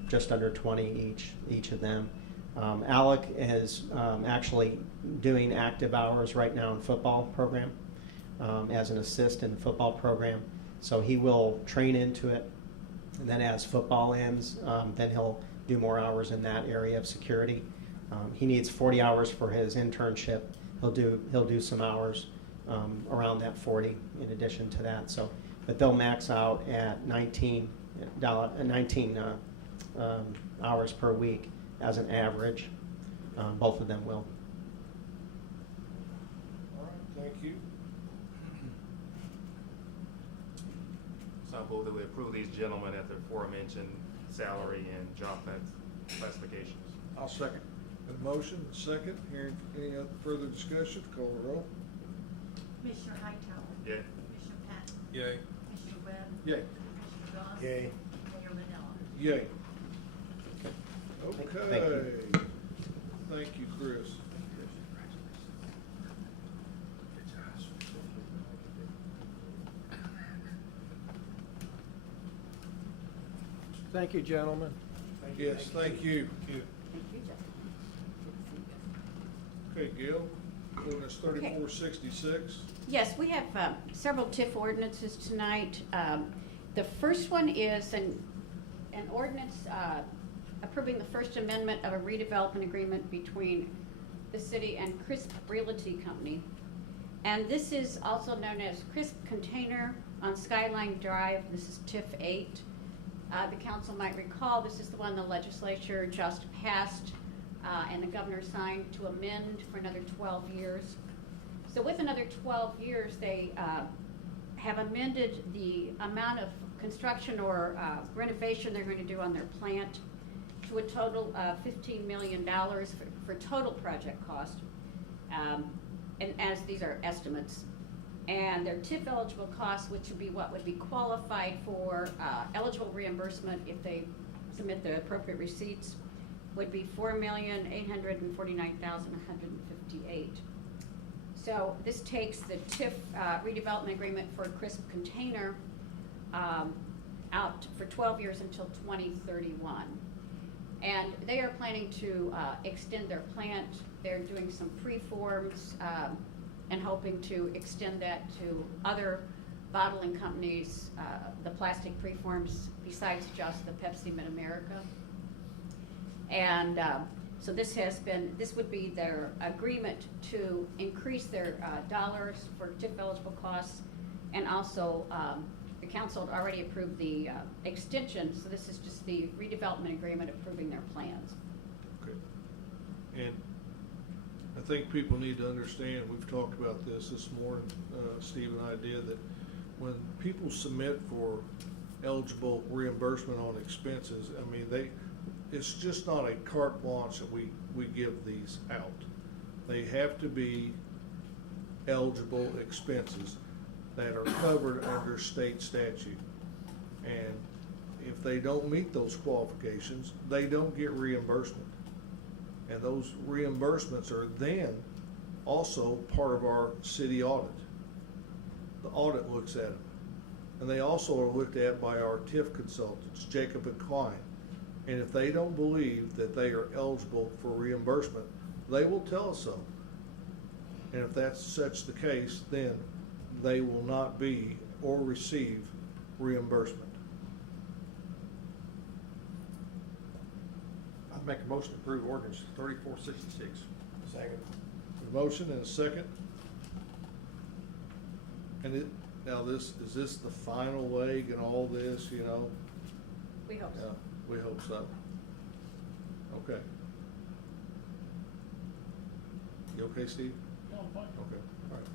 just under 20 each of them. Alec is actually doing active hours right now in football program as an assist in the football program. So he will train into it, and then as football ends, then he'll do more hours in that area of security. He needs 40 hours for his internship. He'll do some hours around that 40 in addition to that. So, but they'll max out at 19 hours per week as an average. Both of them will. All right, thank you. So I move that we approve these gentlemen at their aforementioned salary and job classifications. I'll second. A motion, second. Hearing any other further discussion, call the roll. Commissioner Hightower? Yay. Commissioner Patton? Yay. Commissioner Webb? Yay. Commissioner Goss? Yay. Mayor Manella? Yay. Thank Okay. you. Thank you, Chris. Thank you, gentlemen. Yes, thank you. Okay, Gil, ordinance 3466. Yes, we have several TIF ordinances tonight. The first one is an ordinance approving the First Amendment of a redevelopment agreement between the city and Crisp Realty Company. And this is also known as Crisp Container on Skyline Drive. This is TIF 8. The council might recall this is the one the legislature just passed and the governor signed to amend for another 12 years. So with another 12 years, they have amended the amount of construction or renovation they're going to do on their plant to a total of $15 million for total project cost, and as these are estimates. And their TIF eligible costs, which would be what would be qualified for eligible reimbursement if they submit the appropriate receipts, would be $4,849,158. So this takes the TIF redevelopment agreement for Crisp Container out for 12 years until 2031. And they are planning to extend their plant. They're doing some preforms and hoping to extend that to other bottling companies, the plastic preforms besides just the Pepsi Mid-America. And so this would be their agreement to increase their dollars for TIF eligible costs, and also the council had already approved the extension, so this is just the redevelopment agreement approving their plans. Okay. And I think people need to understand, we've talked about this morning, Steve and I did, that when people submit for eligible reimbursement on expenses, I mean, it's just not a carte blanche that we give these out. They have to be eligible expenses that are covered under state statute. And if they don't meet those qualifications, they don't get reimbursement. And those reimbursements are then also part of our city audit. The audit looks at them. And they also are looked at by our TIF consultants, Jacob and Klein. And if they don't believe that they are eligible for reimbursement, they will tell us so. And if that's such the case, then they will not be or receive reimbursement. Make a motion to approve ordinance 3466. Second. A motion and a second. And it, now is this the final leg in all this, you know? We hope Yeah, so. we hope so. Okay. You okay, Steve? No, I'm fine. Okay, all right.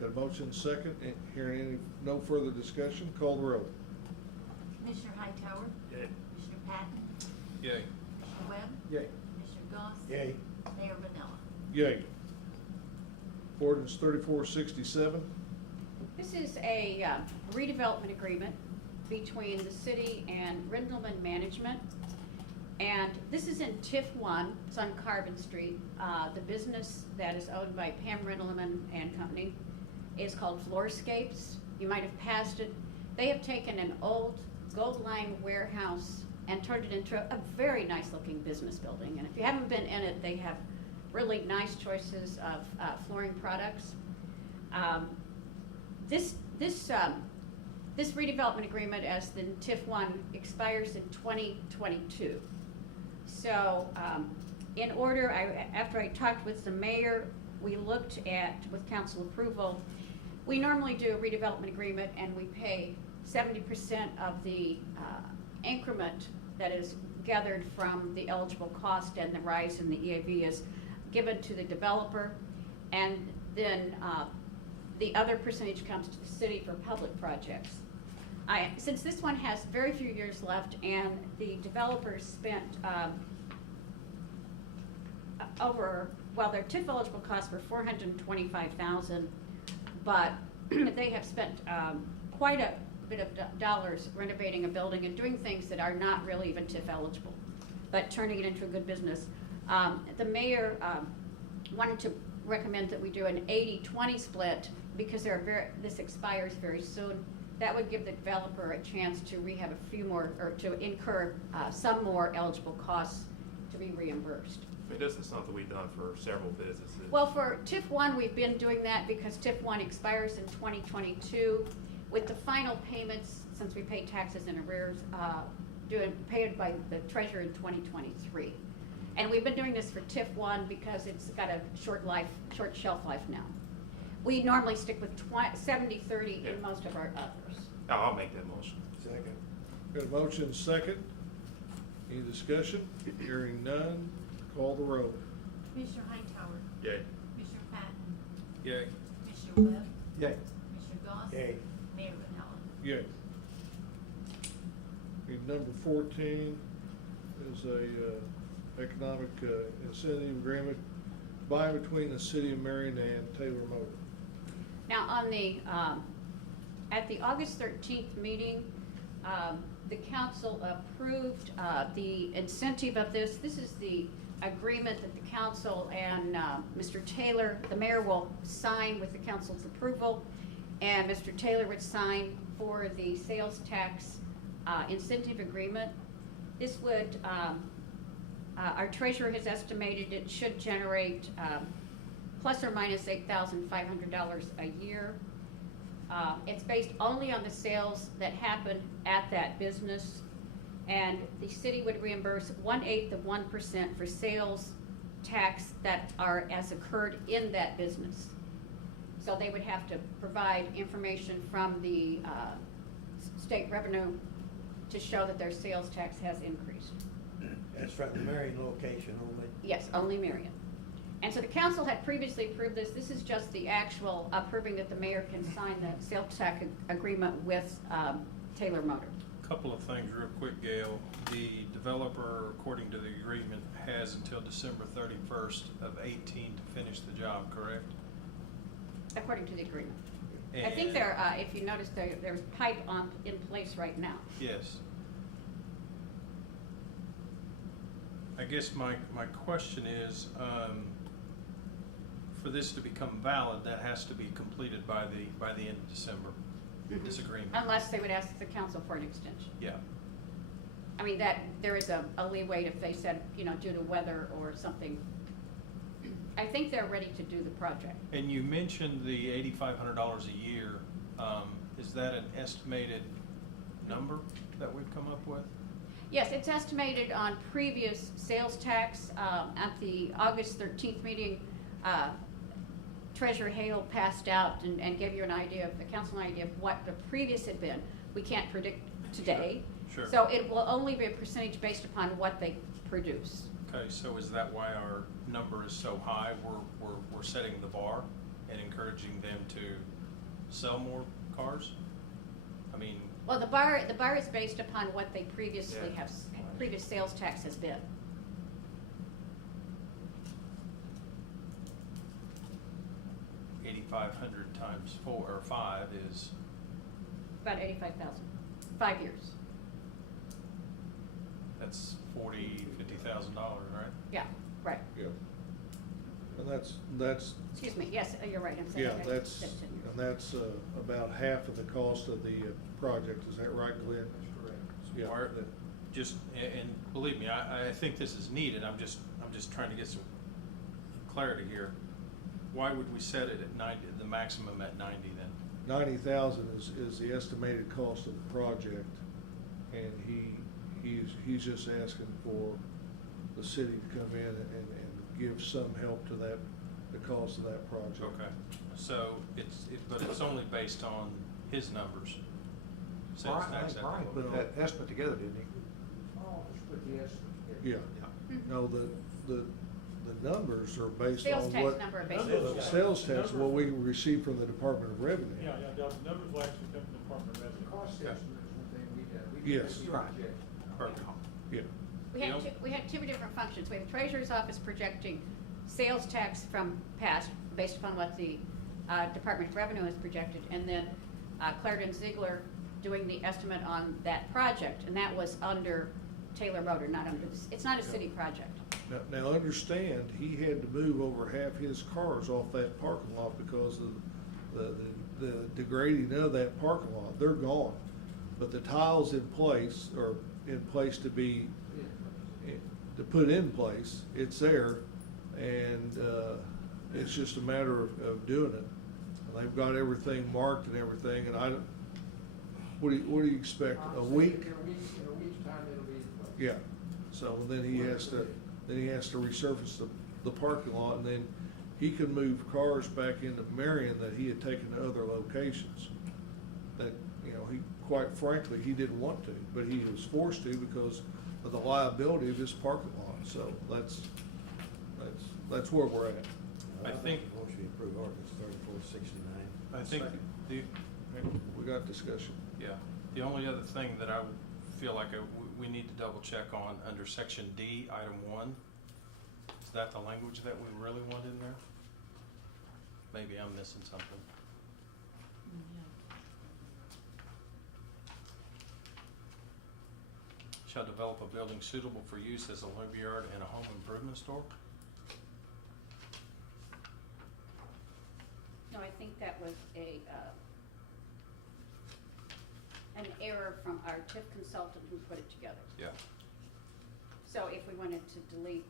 Got a motion, second, hearing any, no further discussion, call the roll. Commissioner Hightower? Yay. Commissioner Patton? Yay. Commissioner Webb? Yay. Commissioner Goss? Yay. Mayor Vanilla? Yay. Ordinance 3467, This is a redevelopment agreement between the city and Rindleman Management. And this is in TIF 1, it's on Carbon Street. The business that is owned by Pam Rindleman and Company is called Floorscapes. You might have passed it. They have taken an old Gold Line warehouse and turned it into a very nice looking business building. And if you haven't been in it, they have really nice choices of flooring products. This redevelopment agreement, as the TIF 1, expires in 2022. So, in order, after I talked with the mayor, we looked at, with council approval, we normally do a redevelopment agreement and we pay 70% of the increment that is gathered from the eligible cost, and the rise in the EAV is given to the developer, and then the other percentage comes to the city for public projects. Since this one has very few years left, and the developers spent their TIF eligible costs were $425,000, but they have spent quite a bit of dollars renovating a building and doing things that are not really even TIF eligible, but turning it into a good business. The mayor wanted to recommend that we do an 80-20 split because this expires very soon. That would give the developer a chance to rehab a few more, or to incur some more eligible costs to be reimbursed. I mean, this is something we've done for several businesses. Well, for TIF 1, we've been doing that because TIF 1 expires in 2022, with the final payments, since we pay taxes in arrears, paid by the treasurer in 2023. And we've been doing this for TIF 1 because it's got a short shelf life now. We normally stick with 70-30 in most of our others. Oh, I'll make that motion. Second. got a motion, second, any discussion? Hearing none, call the roll. Commissioner Hightower? Yay. Commissioner Patton? Yay. Commissioner Webb? Yay. Commissioner Goss? Yay. Mayor Vanilla? Yay. Okay, number 14 is a economic incentive agreement by and between the city of Marion and Taylor Motor. Now, on the, at the August 13th meeting, the council approved the incentive of this. This is the agreement that the council and Mr. Taylor, the mayor, will sign with the council's approval, and Mr. Taylor would sign for the sales tax incentive agreement. This would, our treasurer has estimated it should generate plus or minus $8,500 a year. It's based only on the sales that happen at that business, and the city would reimburse 1/8 of 1% for sales tax that are as occurred in that business. So they would have to provide information from the state revenue to show that their sales tax has increased. That's from the Marion location only. Yes, only Marion. And so the council had previously approved this. This is just the actual approving that the mayor can sign the sales tax agreement with Taylor Motor. Couple of things real quick, Gail. The developer, according to the agreement, has until December 31st of 18 to finish the job, correct? According to the agreement. I And- think there, if you notice, there's pipe in place right now. Yes. I guess my question is, for this to become valid, that has to be completed by the end of December, this agreement. Unless they would ask the council for an extension. Yeah. I mean, that, there is a leeway if they said, due to weather or something. I think they're ready to do the project. And you mentioned the $8,500 a year. Is that an estimated number that we've come up with? Yes, it's estimated on previous sales tax. At the August 13th meeting, Treasurer Hale passed out and gave you an idea of, the council an idea of what the previous had been. We can't predict today. Sure. So it will only be a percentage based upon what they produce. Okay, so is that why our number is so high? We're setting the bar and encouraging them to sell more cars? I mean, Well, the bar is based upon what they previously Yeah. have, previous sales tax has been. 8,500 times 4 or 5 is, About 85,000, 5 years. that's $50,000, right? Yeah, right. Yeah. And that's, Excuse me, yes, you're right, I'm saying. yeah, okay. that's, 10 years. and that's about half of the cost of the project, is that right, Glenn? That's correct. Yeah. Why- Just, and believe me, I think this is needed, I'm just trying to get some clarity here. Why would we set it at 90, the maximum at 90 then? 90,000 is the estimated cost of the project, and he's just asking for the city to come in and give some help to that, the cost of that project. Okay, so but it's only based on his numbers? Sales tax Brian estimate. put that estimate together, didn't he? Oh, just put the estimate together. Yeah, Mhm. no, the numbers are based on Sales tax what. number based Numbers. on. Sales tax, what we receive from the Department of Revenue. Yeah, the numbers will actually come from the Department of Revenue. Cost Okay. estimate is one thing we did. We Yes. did the project. Perfect. Yeah, We had two different functions. We have the Treasurer's Office projecting sales tax from past, based upon what the Department of Revenue has projected, and then Clarendon Ziegler doing the estimate on that project, and that was under Taylor Motor, not under, it's not a city project. now understand, he had to move over half his cars off that parking lot because of the degrading of that parking lot. They're gone, but the tiles in place are in place to be, to put in place. It's there, and it's just a matter of doing it. And they've got everything marked and everything, and I don't, what do you expect, a week? In a week's time, it'll be in place. Yeah, so then he has to resurface the parking lot, and then he can move cars back into Marion that he had taken to other locations. That, you know, he, quite frankly, he didn't want to, but he was forced to because of the liability of this parking lot, so that's where we're at. I think- Motion to approve ordinance 3469. I think We got discussion. yeah, the only other thing that I feel like we need to double check on under section D, item 1, is that the language that we really want in there? Maybe I'm missing something. Shall develop a building suitable for use as a lumberyard and a home improvement store? No, I think that was an error from our TIF consultant who put it together. Yeah. So if we wanted to delete,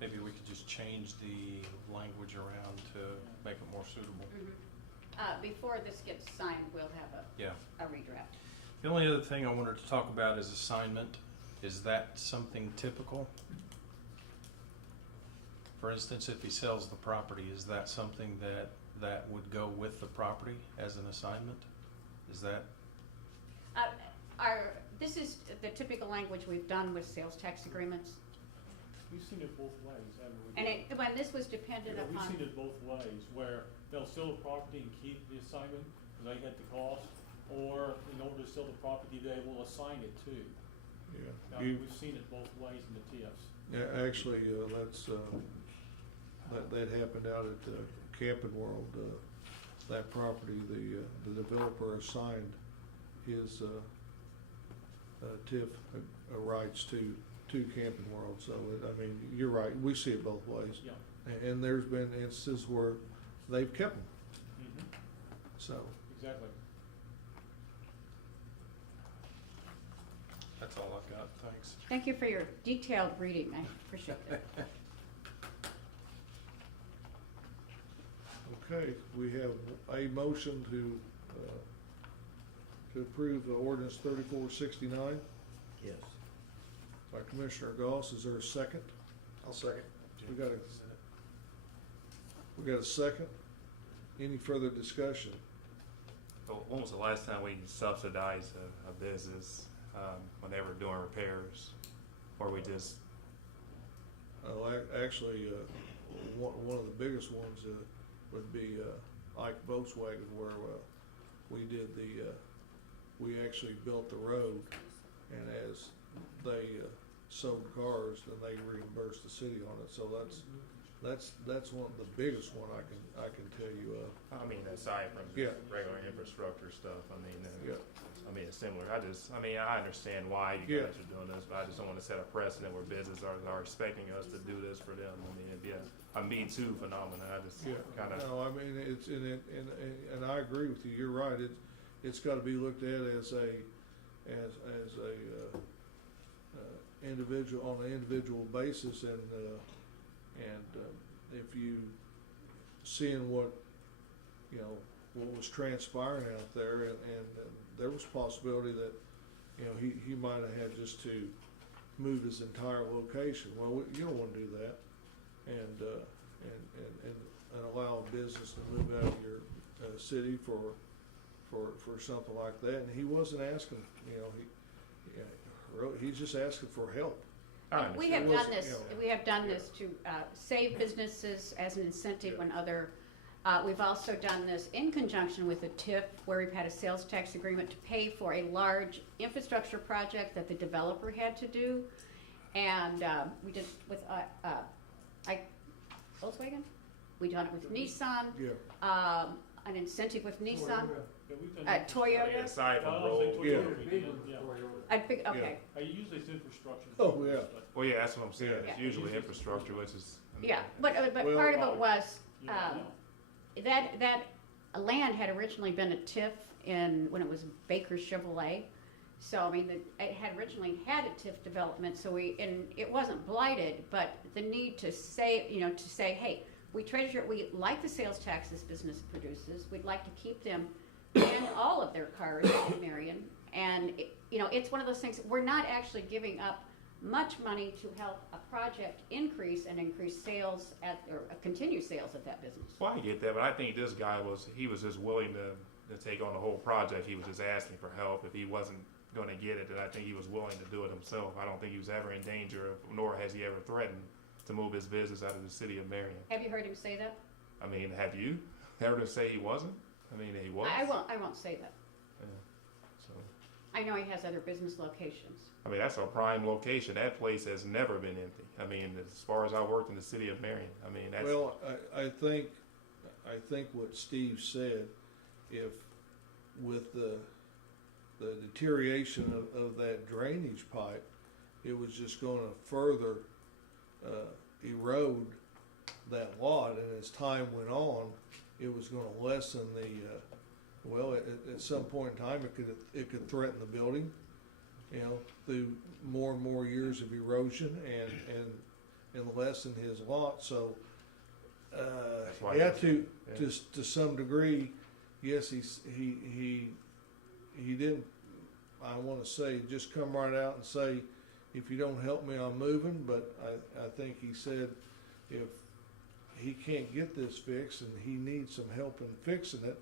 Maybe we could just change the language around to make it more suitable. before this gets signed, we'll have Yeah. a redraft. The only other thing I wanted to talk about is assignment. Is that something typical? For instance, if he sells the property, is that something that would go with the property as an assignment? Is that, This is the typical language we've done with sales tax agreements. We've seen it both ways, haven't we? And when this was dependent Yeah, we've upon, seen it both ways, where they'll sell the property and keep the assignment, because they had the cost, or in order to sell the property, they will assign it too. Yeah. Now, we've seen it both ways in the TIFs. Yeah, actually, that happened out at Camping World. That property, the developer assigned his TIF rights to Camping World. So, I mean, you're right, we see it both ways. Yeah. And there's been instances where they've kept them, Mm-hmm. so. Exactly. that's all I've got, thanks. thank you for your detailed reading, I appreciate it. Okay, we have a motion to approve the ordinance 3469. Yes. By Commissioner Goss, is there a second? I'll second. We got a second. Any further discussion? But when was the last time we subsidized a business, when they were doing repairs? Or we just, Actually, one of the biggest ones would be Ike Volkswagen, where we did we actually built the road, and as they sold cars, then they reimbursed the city on it. So that's one of the biggest one I can tell you of. I mean, aside from Yeah. regular infrastructure stuff, I mean, Yeah. I mean, it's similar. I understand why you Yeah. guys are doing this, but I just don't want to set a precedent where businesses are expecting us to do this for them. I mean, it'd be a Me Too phenomenon. I just Yeah, kind of. no, I mean, and I agree with you, you're right, it's gotta be looked at as a individual, on an individual basis, and if you seeing what was transpiring out there, and there was possibility that, he might have had just to move his entire location. Well, you don't wanna do that, and allow a business to move out of your city for something like that. And he wasn't asking, he's just asking for help. We have done this, Yeah. we have done this to save businesses as an incentive Yeah. when other, we've also done this in conjunction with a TIF, where we've had a sales tax agreement to pay for a large infrastructure project that the developer had to do. And we did with Volkswagen, we done it with Nissan, Yeah, an incentive with Nissan, Yeah, we've done Toyota. Aside from I'll say road. Toyota, yeah. I think, okay, Usually it's infrastructure. Oh, yeah. Well, yeah, that's what I'm saying. Yeah. It's usually infrastructure, which is. I mean, yeah, but Well, part of it was, Yeah, that land had originally been a TIF when it was Baker Chevrolet. So, I mean, it had originally had a TIF development, so and it wasn't blighted, but the need to say, hey, we like the sales tax this business produces, we'd like to keep them and all of their cars in Marion. And, it's one of those things, we're not actually giving up much money to help a project increase sales or continue sales at that business. Well, I get that, but I think this guy was just willing to take on the whole project. He was just asking for help. If he wasn't going to get it, then I think he was willing to do it himself. I don't think he was ever in danger of, nor has he ever threatened to move his business out of the city of Marion. Have you heard him say that? I mean, have you heard him say he wasn't? I mean, he was. I won't say that. Yeah. So, I know he has other business locations. I mean, that's a prime location. That place has never been empty. I mean, as far as I worked in the city of Marion, I mean, that's. well, I think what Steve said, if with the deterioration of that drainage pipe, it was just gonna further erode that lot, and as time went on, it was gonna lessen at some point in time, it could threaten the building, through more and more years of erosion and lessen his lot. So, That's why yeah, he's- to some degree, yes, he didn't, I wanna say, just come right out and say, if you don't help me, I'm moving, but I think he said if he can't get this fixed and he needs some help in fixing it,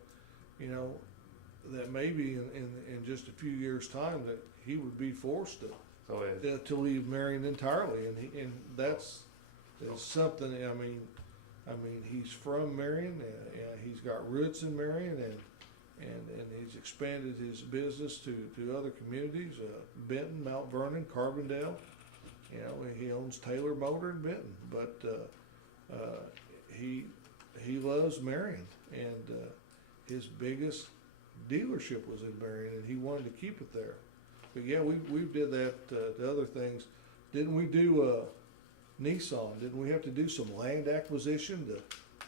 that maybe in just a few years' time that he would be forced to leave Marion entirely, and that's is something. I mean, he's from Marion, and he's got roots in Marion, and he's expanded his business to other communities, Benton, Mount Vernon, Carbondale. He owns Taylor Motor in Benton, but he loves Marion, and his biggest dealership was in Marion, and he wanted to keep it there. But yeah, we did that to other things. Didn't we do Nissan? Didn't we have to do some land acquisition?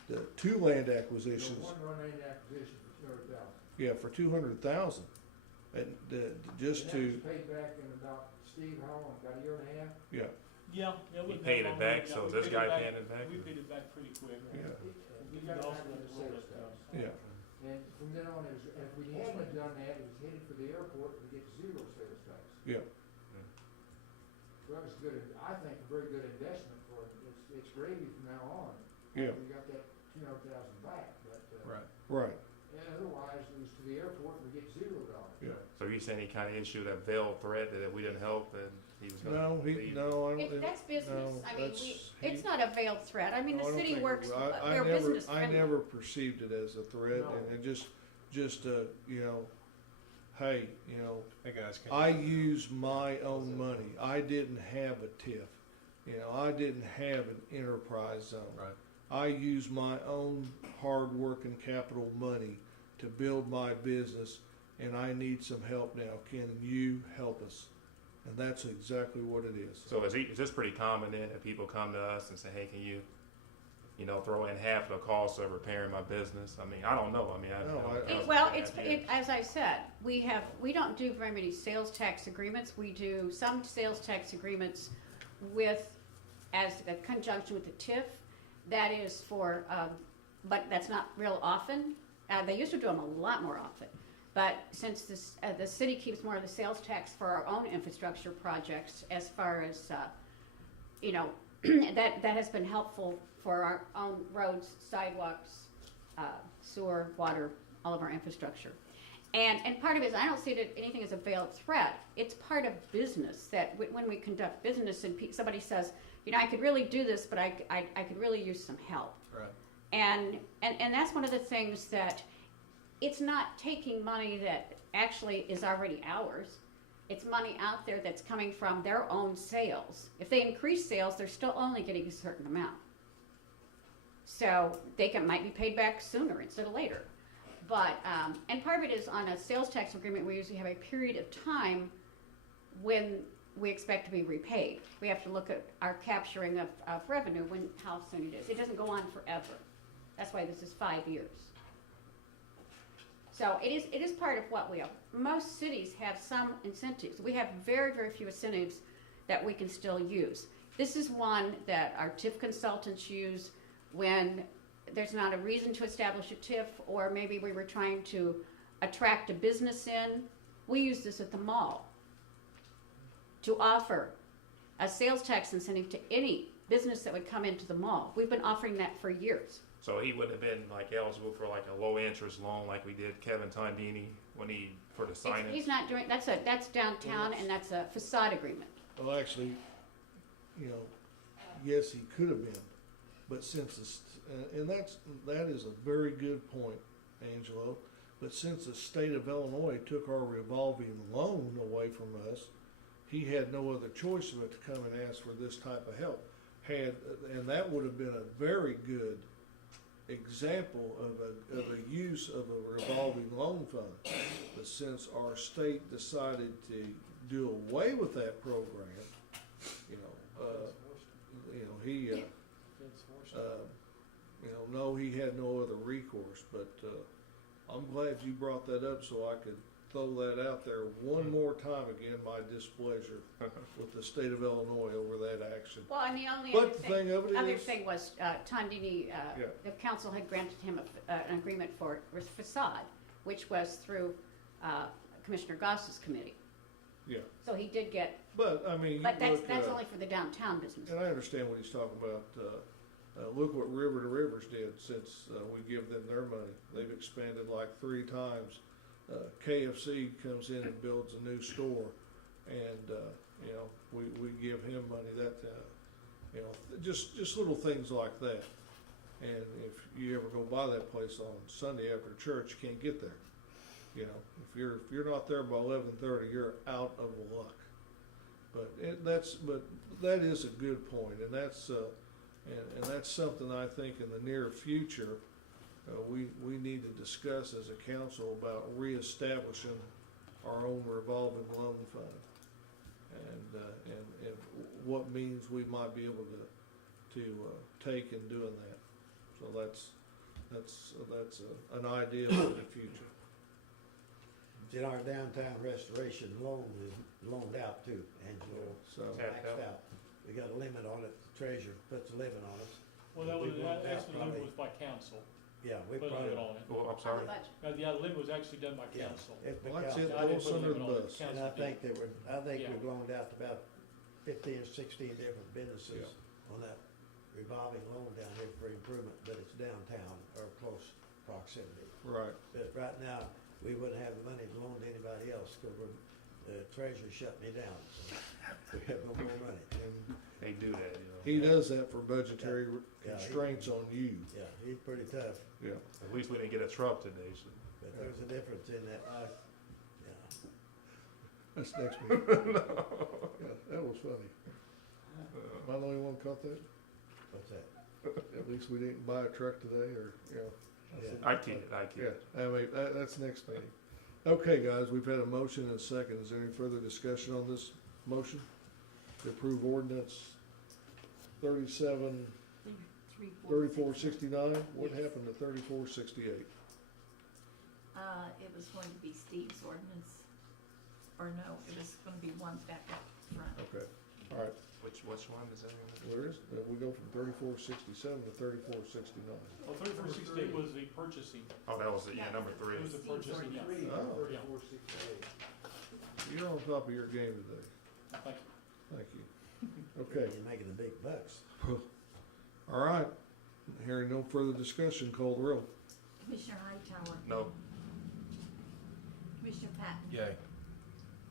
The two land acquisitions. One land acquisition for $200,000. Yeah, for $200,000, and just And to that was paid back in about, Steve, how long, about a year and a half? yeah. Yeah. He paid it back, so is this guy paying it back? We paid it back pretty quick. Yeah. We got it back in the sales tax. Yeah. And from then on, if we hadn't have done that, it was headed for the airport, we get 0 sales tax. Yeah. well, it's good, I think a very good investment for it. It's gravy from now on. Yeah. We got that 200,000 back, but, Right. Right. and otherwise, it was to the airport, we get $0. Yeah. So you saying he kind of issued a veiled threat that if we didn't help, then he was gonna No, leave? no, I don't. That's business. no, I mean, that's- it's not a veiled threat. I mean, No, the I don't city think it works, was. we're business I friendly. never perceived it as a threat, No. and it just, you know, hey, you know, Hey, guys, can I use my own money. I didn't have a TIF. You know, I didn't have an enterprise zone. Right. I use my own hard working capital money to build my business, and I need some help now. Can you help us? And that's exactly what it is. So is this pretty common then, that people come to us and say, hey, can you, throw in half the cost of repairing my business? I mean, I don't know, I mean, I No, don't. As I said, we don't do very many sales tax agreements. We do some sales tax agreements as a conjunction with the TIF. That is for, but that's not real often. They used to do them a lot more often. But since the city keeps more of the sales tax for our own infrastructure projects, as far as, that has been helpful for our own roads, sidewalks, sewer, water, all of our infrastructure. And part of it is, I don't see anything as a veiled threat. It's part of business that when we conduct business and somebody says, I could really do this, but I could really use some help. Right. And that's one of the things that it's not taking money that actually is already ours. It's money out there that's coming from their own sales. If they increase sales, they're still only getting a certain amount. So they might be paid back sooner instead of later. But, and part of it is on a sales tax agreement, we usually have a period of time when we expect to be repaid. We have to look at our capturing of revenue, how soon it is. It doesn't go on forever. That's why this is 5 years. So it is part of what we have. Most cities have some incentives. We have very, very few incentives that we can still use. This is one that our TIF consultants use when there's not a reason to establish a TIF, or maybe we were trying to attract a business in. We use this at the mall to offer a sales tax incentive to any business that would come into the mall. We've been offering that for years. So he wouldn't have been eligible for a low interest loan like we did Kevin Tondini for the signage? He's not doing, that's downtown, and that's a facade agreement. Well, actually, yes, he could have been, but since and that is a very good point, Angelo. But since the state of Illinois took our revolving loan away from us, he had no other choice but to come and ask for this type of help. And that would have been a very good example of a use of a revolving loan fund. But since our state decided to do away with that program, he had no other recourse. But I'm glad you brought that up so I could throw that out there one more time again, my displeasure with the state of Illinois over that action. Well, and the only But the thing of it other is- thing was Tondini, the council had granted him an agreement for facade, which was through Commissioner Goss's committee. Yeah. So he did get, But I mean, but that's look, only for the downtown business. and I understand what he's talking about. Look what River to Rivers did since we give them their money. They've expanded like 3 times. KFC comes in and builds a new store, and we give him money. That just little things like that. And if you ever go by that place on Sunday after church, you can't get there. If you're not there by 11:30, you're out of luck. But that is a good point, and that's and that's something I think in the near future we need to discuss as a council about reestablishing our own revolving loan fund, and what means we might be able to take in doing that. So that's an idea for the future. Then our downtown restoration loan is loaned out too, Angelo, So maxed out. We got a limit on it, the treasurer puts a limit on us. Well, We that loaned out actually probably- was by council. Yeah, we Put a probably, limit on it. Oh, I'm On sorry. the budget. Yeah, the limit was actually done by yeah, council. it's the Well, that's council. it. I didn't Throw put a us under limit the on it. bus. Council And I did. think Yeah. we've loaned out about 15 or 16 different businesses on that revolving loan down here for improvement, but it's downtown or close proximity. Right. But right now, we wouldn't have the money to loan to anybody else because the treasurer shut me down, so we have no more money. And They do that, you know. he does that for budgetary Yeah, constraints on you. Yeah, he's pretty tough, Yeah. At least we didn't get a truck today, so. but there's a difference in that. Yeah. That's next week. Yeah, that was funny. Am I the only one caught that? What's that? At least we didn't buy a truck today, or, you know. Yeah. I kid, I kid. Yeah, I mean, that's next meeting. Okay, guys, we've had a motion and a second. Is there any further discussion on this motion? To approve ordinance 3469? What Yes. happened to 3468? It was going to be Steve's ordinance, or no, it was gonna be one back up front. Okay, all right. Which one is that? Where is, we go from 3467 to 3469. Well, 3468 was the purchasing. Oh, that was, yeah, number three. It was the purchasing, yeah. Oh. Yeah. 3468. You're on top of your game today. Thank you. Thank you. Okay, You're making the big bucks. all right. Hearing no further discussion, call the roll. Commissioner Hightower. No. Commissioner Patton. Yay.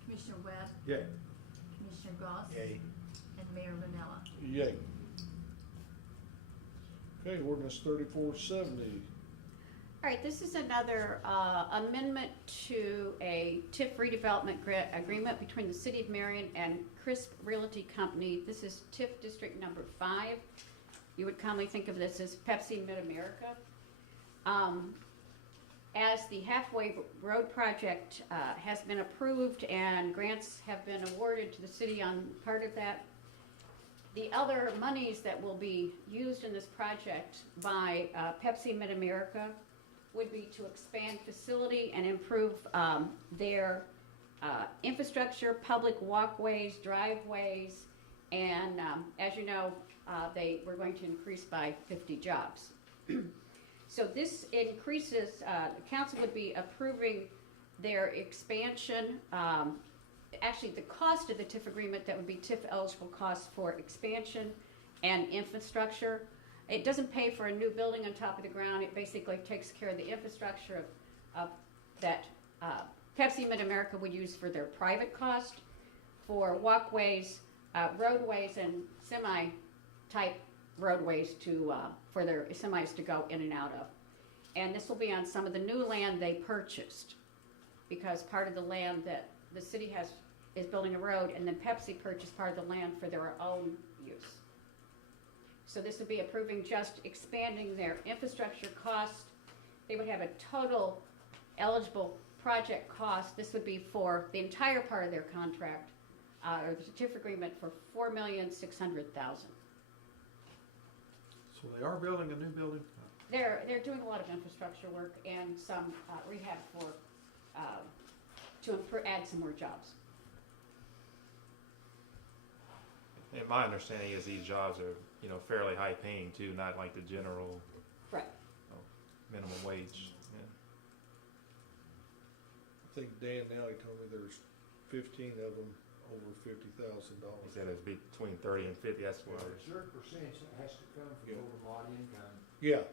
Commissioner Webb. Yay. Commissioner Goss. Yay. And Mayor Manella. Yay. Okay, ordinance 3470. All right, this is another amendment to a TIF redevelopment agreement between the City of Marion and Crisp Realty Company. This is TIF District Number 5. You would commonly think of this as Pepsi Mid-America. As the halfway road project has been approved and grants have been awarded to the city on part of that, the other monies that will be used in this project by Pepsi Mid-America would be to expand facility and improve their infrastructure, public walkways, driveways, and as you know, they were going to increase by 50 jobs. So this increases, the council would be approving their expansion. Actually, the cost of the TIF agreement, that would be TIF eligible costs for expansion and infrastructure. It doesn't pay for a new building on top of the ground. It basically takes care of the infrastructure of that Pepsi Mid-America would use for their private cost, for walkways, roadways, and semi-type roadways to for their semis to go in and out of. And this will be on some of the new land they purchased, because part of the land that the city is building a road, and then Pepsi purchased part of the land for their own use. So this would be approving just expanding their infrastructure cost. They would have a total eligible project cost. This would be for the entire part of their contract, or the TIF agreement, for $4,600,000. So they are building a new building? They're doing a lot of infrastructure work and some rehab for to add some more jobs. And my understanding is these jobs are, you know, fairly high paying too, not like the general Right. minimum wage. Yeah. I think Dan Nally told me there's 15 of them over $50,000. He said it's between 30 and 50. That's what. A certain percentage has to come from Yeah. overall income. Yeah,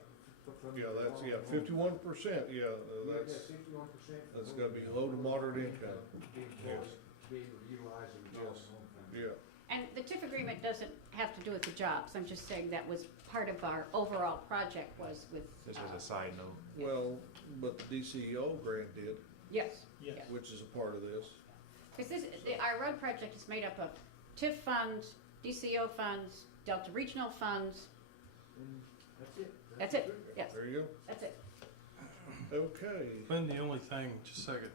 From yeah, that's, yeah, overall- 51%, yeah, that's, 51%. that's gotta be low to moderate income. Being Yes. being utilized in the Yes. home fund. Yeah, And the TIF agreement doesn't have to do with the jobs. I'm just saying that was part of our overall project was with. This is a side note. well, but the DCEO grant did, Yes. Yes. which is a part of this. Because our road project is made up of TIF funds, DCO funds, Delta Regional funds. And that's it. That's it. good. Yes, There you that's it. go. Okay, Lynn, the only thing, just a second,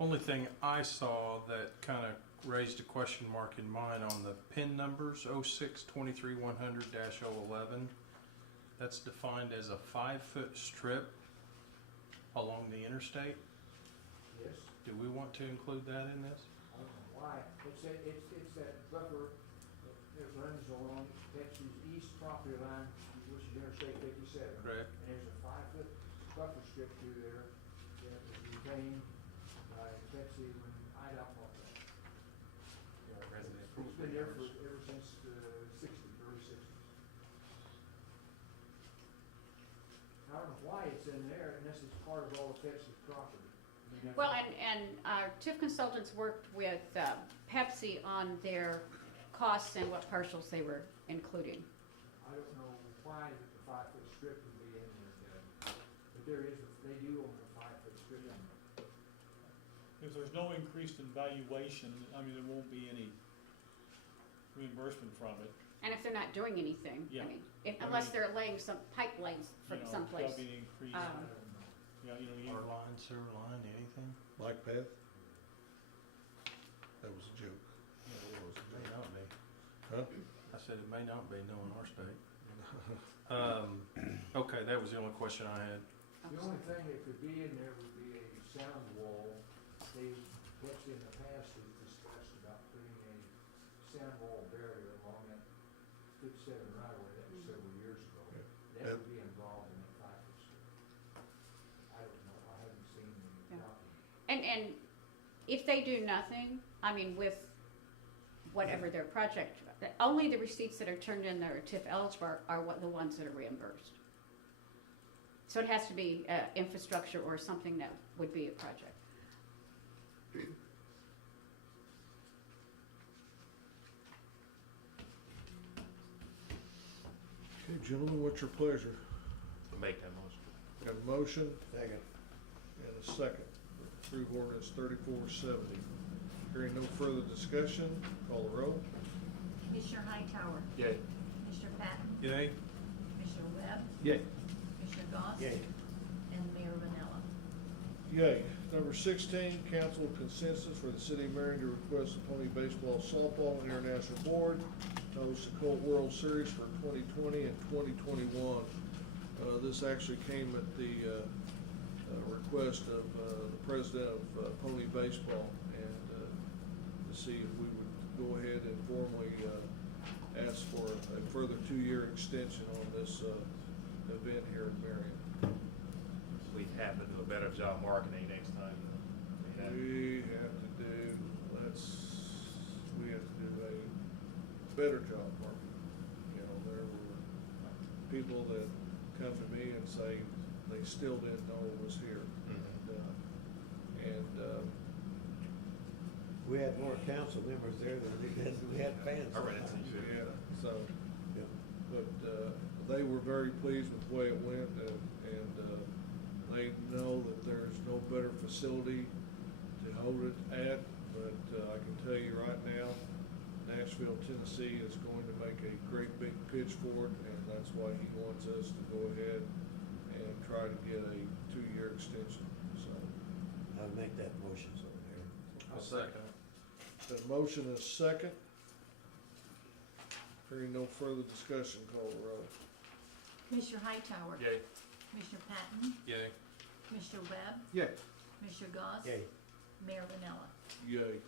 only thing I saw that kind of raised a question mark in mine on the PIN numbers, 06-23-100-011. That's defined as a 5-foot strip along the interstate. Yes, Do we want to include that in this? I don't know why. It's that buffer that runs along Pepsi's east property line, which is Interstate 57. Correct. And there's a 5-foot buffer strip through there that was retained by Pepsi when IDOT bought that. there for, ever since the early sixties. I don't know why it's in there unless it's part of all the Pepsi's property. I mean, that's Well, all- and our TIF consultants worked with Pepsi on their costs and what partials they were including. I don't know why the 5-foot strip would be in there, but there is, they do own a 5-foot strip in there. If there's no increase in valuation, I mean, there won't be any reimbursement from it. And if they're not doing anything, Yeah. I mean, I unless mean- they're laying some pipelines from You know, someplace. There'll be an increase. I Um, don't know. Yeah, you know, you, Water line, sewer line, anything? Bike path? That was a joke. May not be. Huh? I said it may not be, knowing our state. Okay, that was the only question I had. The only thing that could be in there would be a sound wall. They, Pepsi in the past has discussed about putting a sound wall barrier along that 57 right away. That was several years ago. That would be involved in that 5-foot strip. I don't know, I haven't seen the Yeah. document. And if they do nothing, I mean, with whatever their project, only the receipts that are turned in that are TIF eligible are what the ones that are reimbursed. So it has to be infrastructure or something that would be a project. Okay, gentlemen, what's your pleasure? Make that motion. Got a motion Second. and a second. Approve ordinance 3470. Hearing no further discussion, call the roll. Commissioner Hightower, Yay. Commissioner Patton, Yay? Commissioner Webb, Yay. Commissioner Goss, Yay. and Mayor Vanella. Yay. Number 16, council consensus for the city of Marion to request the Pony Baseball Softball International Board to host the Colt World Series for 2020 and 2021. This actually came at the request of the president of Pony Baseball, and to see if we would go ahead and formally ask for a further 2-year extension on this event here in Marion. We have to do a better job marketing next time. We have to do a better job marketing. You know, there were people that come to me and say they still didn't know it was here. We had more council members there than we had fans. I read it to you. Yeah, so, Yep. but, they were very pleased with the way it went, and they know that there's no better facility to hold it at, but, I can tell you right now, Nashville, Tennessee is going to make a great big pitch for it, and that's why he wants us to go ahead and try to get a 2-year extension, so. I'll make that motion, so there. I'll second it. The motion is second. Hearing no further discussion, call the roll. Commissioner Hightower, Yay. Commissioner Patton, Yay. Commissioner Webb, Yay. Commissioner Goss, Yay. Mayor Vanella. Yay.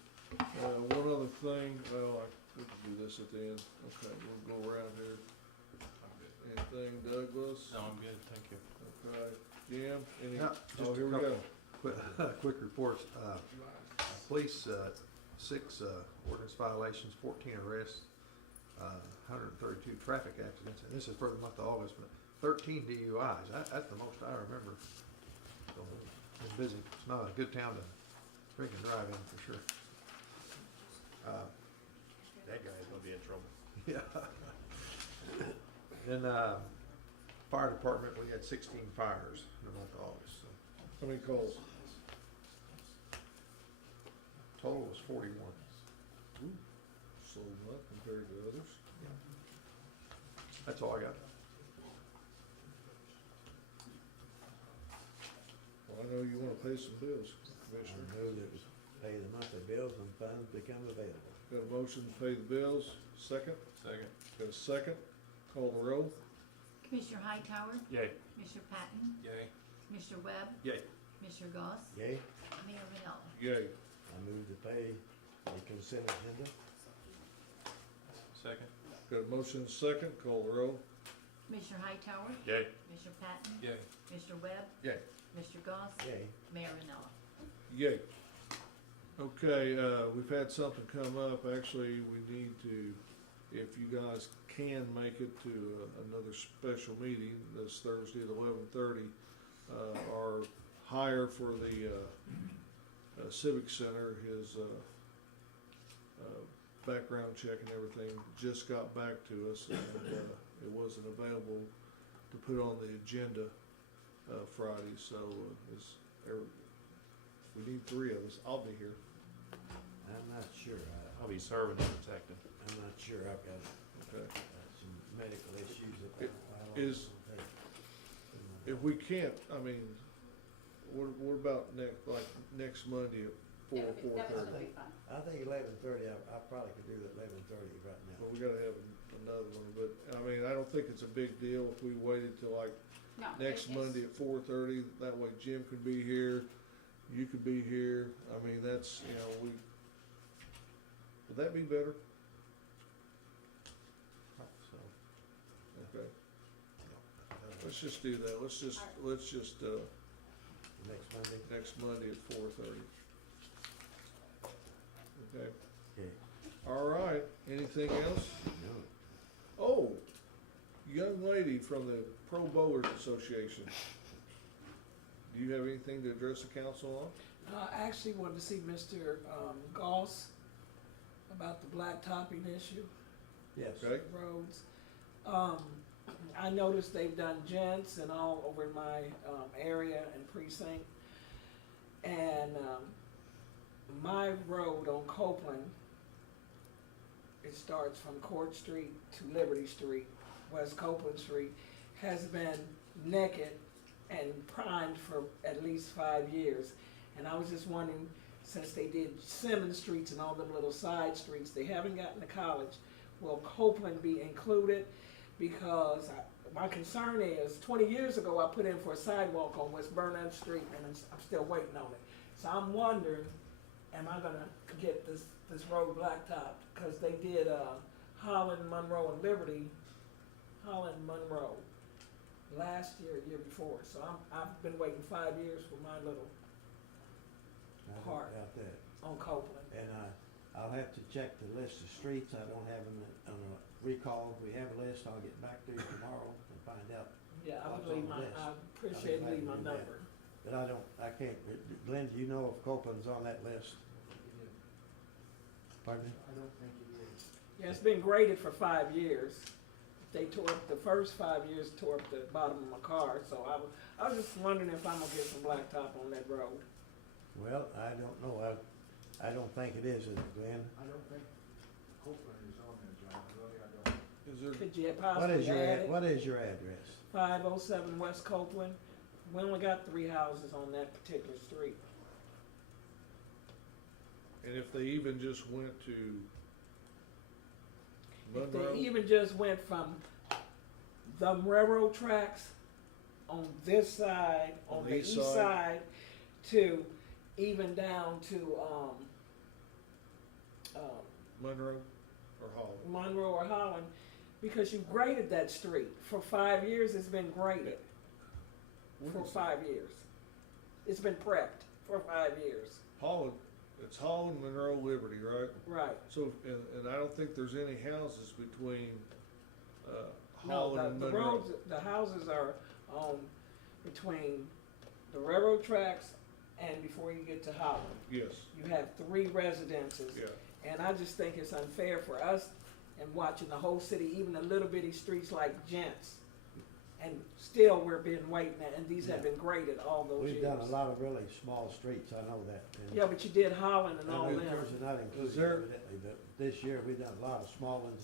One other thing, well, we can do this at the end. Okay, we'll go around here. Anything, Douglas? No, I'm good, thank you. Okay, Jim, any? Yeah, Oh, just here a we go. couple quick reports. Police, 6 ordinance violations, 14 arrests, 132 traffic accidents, and this is for the month of August, but 13 DUIs. That's the most I remember. So it's busy. It's not a good town to drink and drive in for sure. That guy's gonna be in trouble. Yeah. Then, fire department, we had 16 fires in the month of August, so How many calls? total was 41. So much compared to others. That's all I got. Well, I know you wanna pay some bills, I Commissioner. know that was pay the monthly bills when funds become available. Got a motion to pay the bills, second? Second. Got a second? Call the roll. Commissioner Hightower, Yay. Commissioner Patton, Yay. Commissioner Webb, Yay. Commissioner Goss, Yay, Mayor Vanella. Yay. I move to pay the consent agenda. Second. Got a motion and a second, call the roll. Commissioner Hightower, Yay. Commissioner Patton, Yay. Commissioner Webb, Yay. Commissioner Goss, Yay. Mayor Vanella. Yay. Okay, we've had something come up. Actually, we need to, if you guys can make it to another special meeting this Thursday at 11:30, our hire for the Civic Center, his background check and everything just got back to us, and it wasn't available to put on the agenda Friday. So we need 3 of us. I'll be here. I'm not sure. I'll be serving and protecting. I'm not sure. I've got Okay. some medical issues that It I don't know is- how long it'll take. If we can't, I mean, what about next Monday at 4, That would 4:30? be fun. I think 11:30, I probably could do that 11:30 right now. Well, we gotta have another one, but, I mean, I don't think it's a big deal if we waited till like No, next it's- Monday at 4:30. That way Jim could be here, you could be here. I mean, that's, would that be better? So, Okay, let's just do that. Let's just, next Monday? next Monday at 4:30. Okay, Okay. all right. Anything else? No. Oh, young lady from the Pro Bowlers Association. Do you have anything to address the council on? I actually wanted to see Mr. Goss about the blacktopping issue, Yes. Okay, roads. I noticed they've done gents and all over in my area and precinct. And my road on Copeland, it starts from Court Street to Liberty Street, West Copeland Street, has been naked and primed for at least 5 years. And I was just wondering, since they did Simmons Streets and all them little side streets, they haven't gotten to college, will Copeland be included? Because my concern is, 20 years ago, I put in for a sidewalk on West Burnett Street, and I'm still waiting on it. So I'm wondering, am I gonna get this road blacktopped? Because they did Holland, Monroe, and Liberty, Holland, Monroe, last year, year before. So I've been waiting 5 years for my little I don't Part. doubt that. on Copeland. And I'll have to check the list of streets. I don't have them on a recall. If we have a list, I'll get back to you tomorrow and find out. Yeah, I What's would leave on the my, list? I appreciate glad leaving to my do that. number. But I can't, Glenn, do you know if Copeland's on that list? Pardon me? I don't think it is. Yeah, it's been graded for 5 years. They tore up, the first 5 years tore up the bottom of my car, so I was just wondering if I'm gonna get some blacktop on that road. Well, I don't know. I don't think it is, Glenn. I don't think Copeland is on there, John, really, I don't. is there, Could you What possibly is your, add it? what is your address? 507 West Copeland. We only got 3 houses on that particular street. and if they even just went to If Monroe? they even just went from the railroad tracks on this side, on the east side, to even down to Monroe or Holland? Monroe or Holland, because you graded that street. For 5 years, it's been graded. For 5 years. It's been prepped for 5 years. Holland, it's Holland, Monroe, Liberty, right? Right. So, and I don't think there's any houses between, No, Holland and the Monroe. roads, the houses are between the railroad tracks and before you get to Holland. Yes, You have 3 residences. yeah. And I just think it's unfair for us and watching the whole city, even the little bitty streets like Gents. And still we're being waiting, and these have been graded all those years. We've done a lot of really small streets, I know that. And- Yeah, but you did Holland and all And them. yours are not included, there- evidently, but this year we've done a lot of small ones.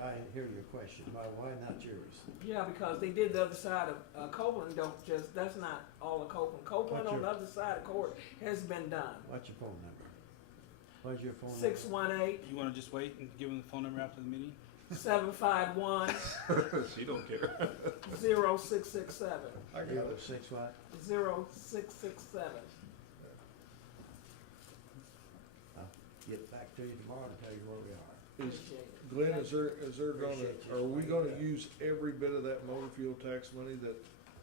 I hear your question, why not yours? Yeah, because they did the other side of Copeland, don't just, that's not all of Copeland. Copeland What's on the your- other side of court has been done. What's your phone number? What's your phone number? 618 You wanna just wait and give them the phone number after the meeting? 751 She don't care. 0667. I got Zero it. 6 what? 0667. Get back to you tomorrow and tell you where we are. Is, Appreciate it. Glenn, is there gonna, Appreciate you are we explaining gonna that. use every bit of that motor fuel tax money that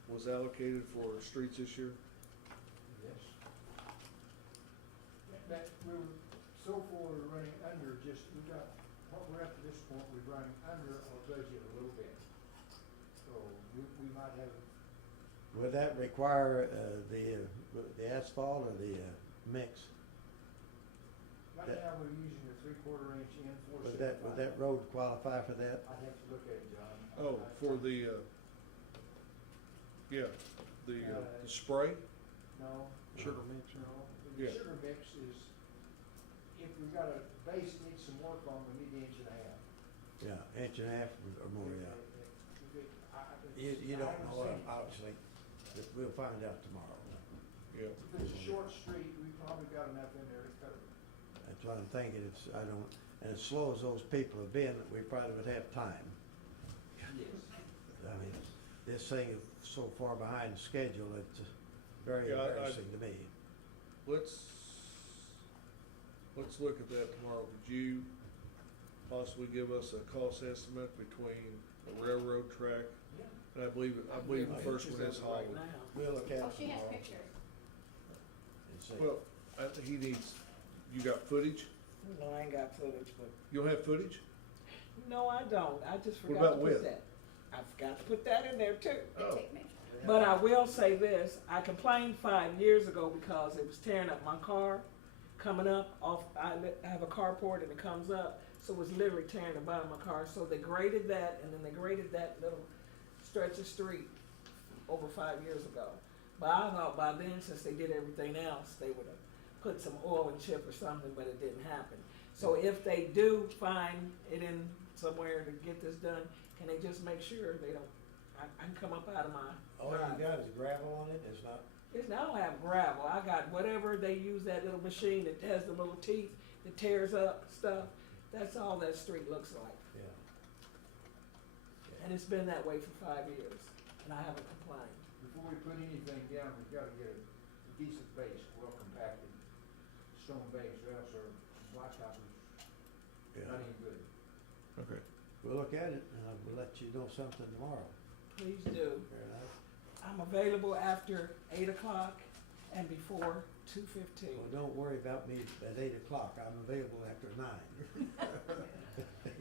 was allocated for streets this year? Yes. That, we were so far we're running under just, what we're up to this point, we're running under our budget a little bit. So we might have, Would that require, the asphalt or the, mix? right now, we're using the 3/4 inch in Would that road qualify for that? I'd have to look at it, John. Oh, for the, yeah, the spray? No. Sugar mix? No. Yeah. The sugar mix is, if we got a base that needs some work on, we need the inch and a half. Yeah, inch and a half or more, yeah. You I don't haven't know, seen- obviously, but we'll find out tomorrow. Yeah. If it's a short street, we probably got enough in there to cover it. That's what I'm thinking, and as slow as those people have been, we probably would have time. Yes. I mean, this thing is so far behind schedule, it's very Yeah, embarrassing to me. Let's look at that tomorrow. Could you possibly give us a cost estimate between the railroad track? Yeah. And I believe the first one is Right Hollywood. now. We'll look at Oh, it she has tomorrow pictures. and see. Well, I think he needs, you got footage? No, I ain't got footage, but, You don't have footage? no, I don't. I just What forgot about to with? put that. I forgot to put that in there too. Oh, Take pictures. But I will say this, I complained 5 years ago because it was tearing up my car, coming up off, I have a carport and it comes up, so it was literally tearing the bottom of my car. So they graded that, and then they graded that little stretch of street over 5 years ago. But I thought by then, since they did everything else, they would have put some oil and chip or something, but it didn't happen. So if they do find it in somewhere to get this done, can they just make sure they don't, I can come up out of my All you drive. got is gravel on it, it's not, I don't have gravel. I got whatever they use, that little machine that has the little teeth that tears up stuff. That's all that street looks like. yeah. And it's been that way for 5 years, and I haven't complained. Before we put anything down, we've gotta get a decent base, well compacted, stone base, or else our blacktop is Yeah. not any good. okay. We'll look at it, and we'll let you know something tomorrow. Please do. Fair enough? I'm available after 8 o'clock and before 2:15. Well, don't worry about me at 8 o'clock, I'm available after 9.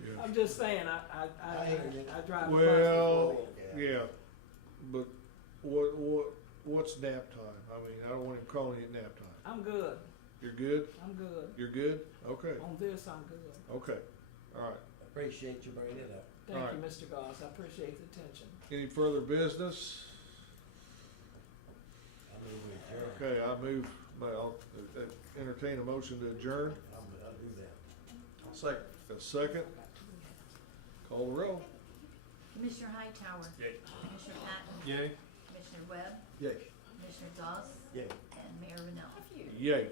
Yeah. I'm just saying, I hear you. drive a bus Well, before then. yeah, but what's nap time? I mean, I don't want him calling it nap time. I'm good. You're good? I'm good. You're good? Okay, On this, I'm good. okay, all right. Appreciate you bringing it up. Thank All you, right. Mr. Goss. I appreciate the attention. Any further business? I mean, we adjourn. Okay, I'll entertain a motion to adjourn. I'll do that. Second. A second, call the roll. Commissioner Hightower. Yay. Commissioner Patton. Yay. Commissioner Webb. Yay. Commissioner Doss. Yay. And Mayor Rennell. Yay.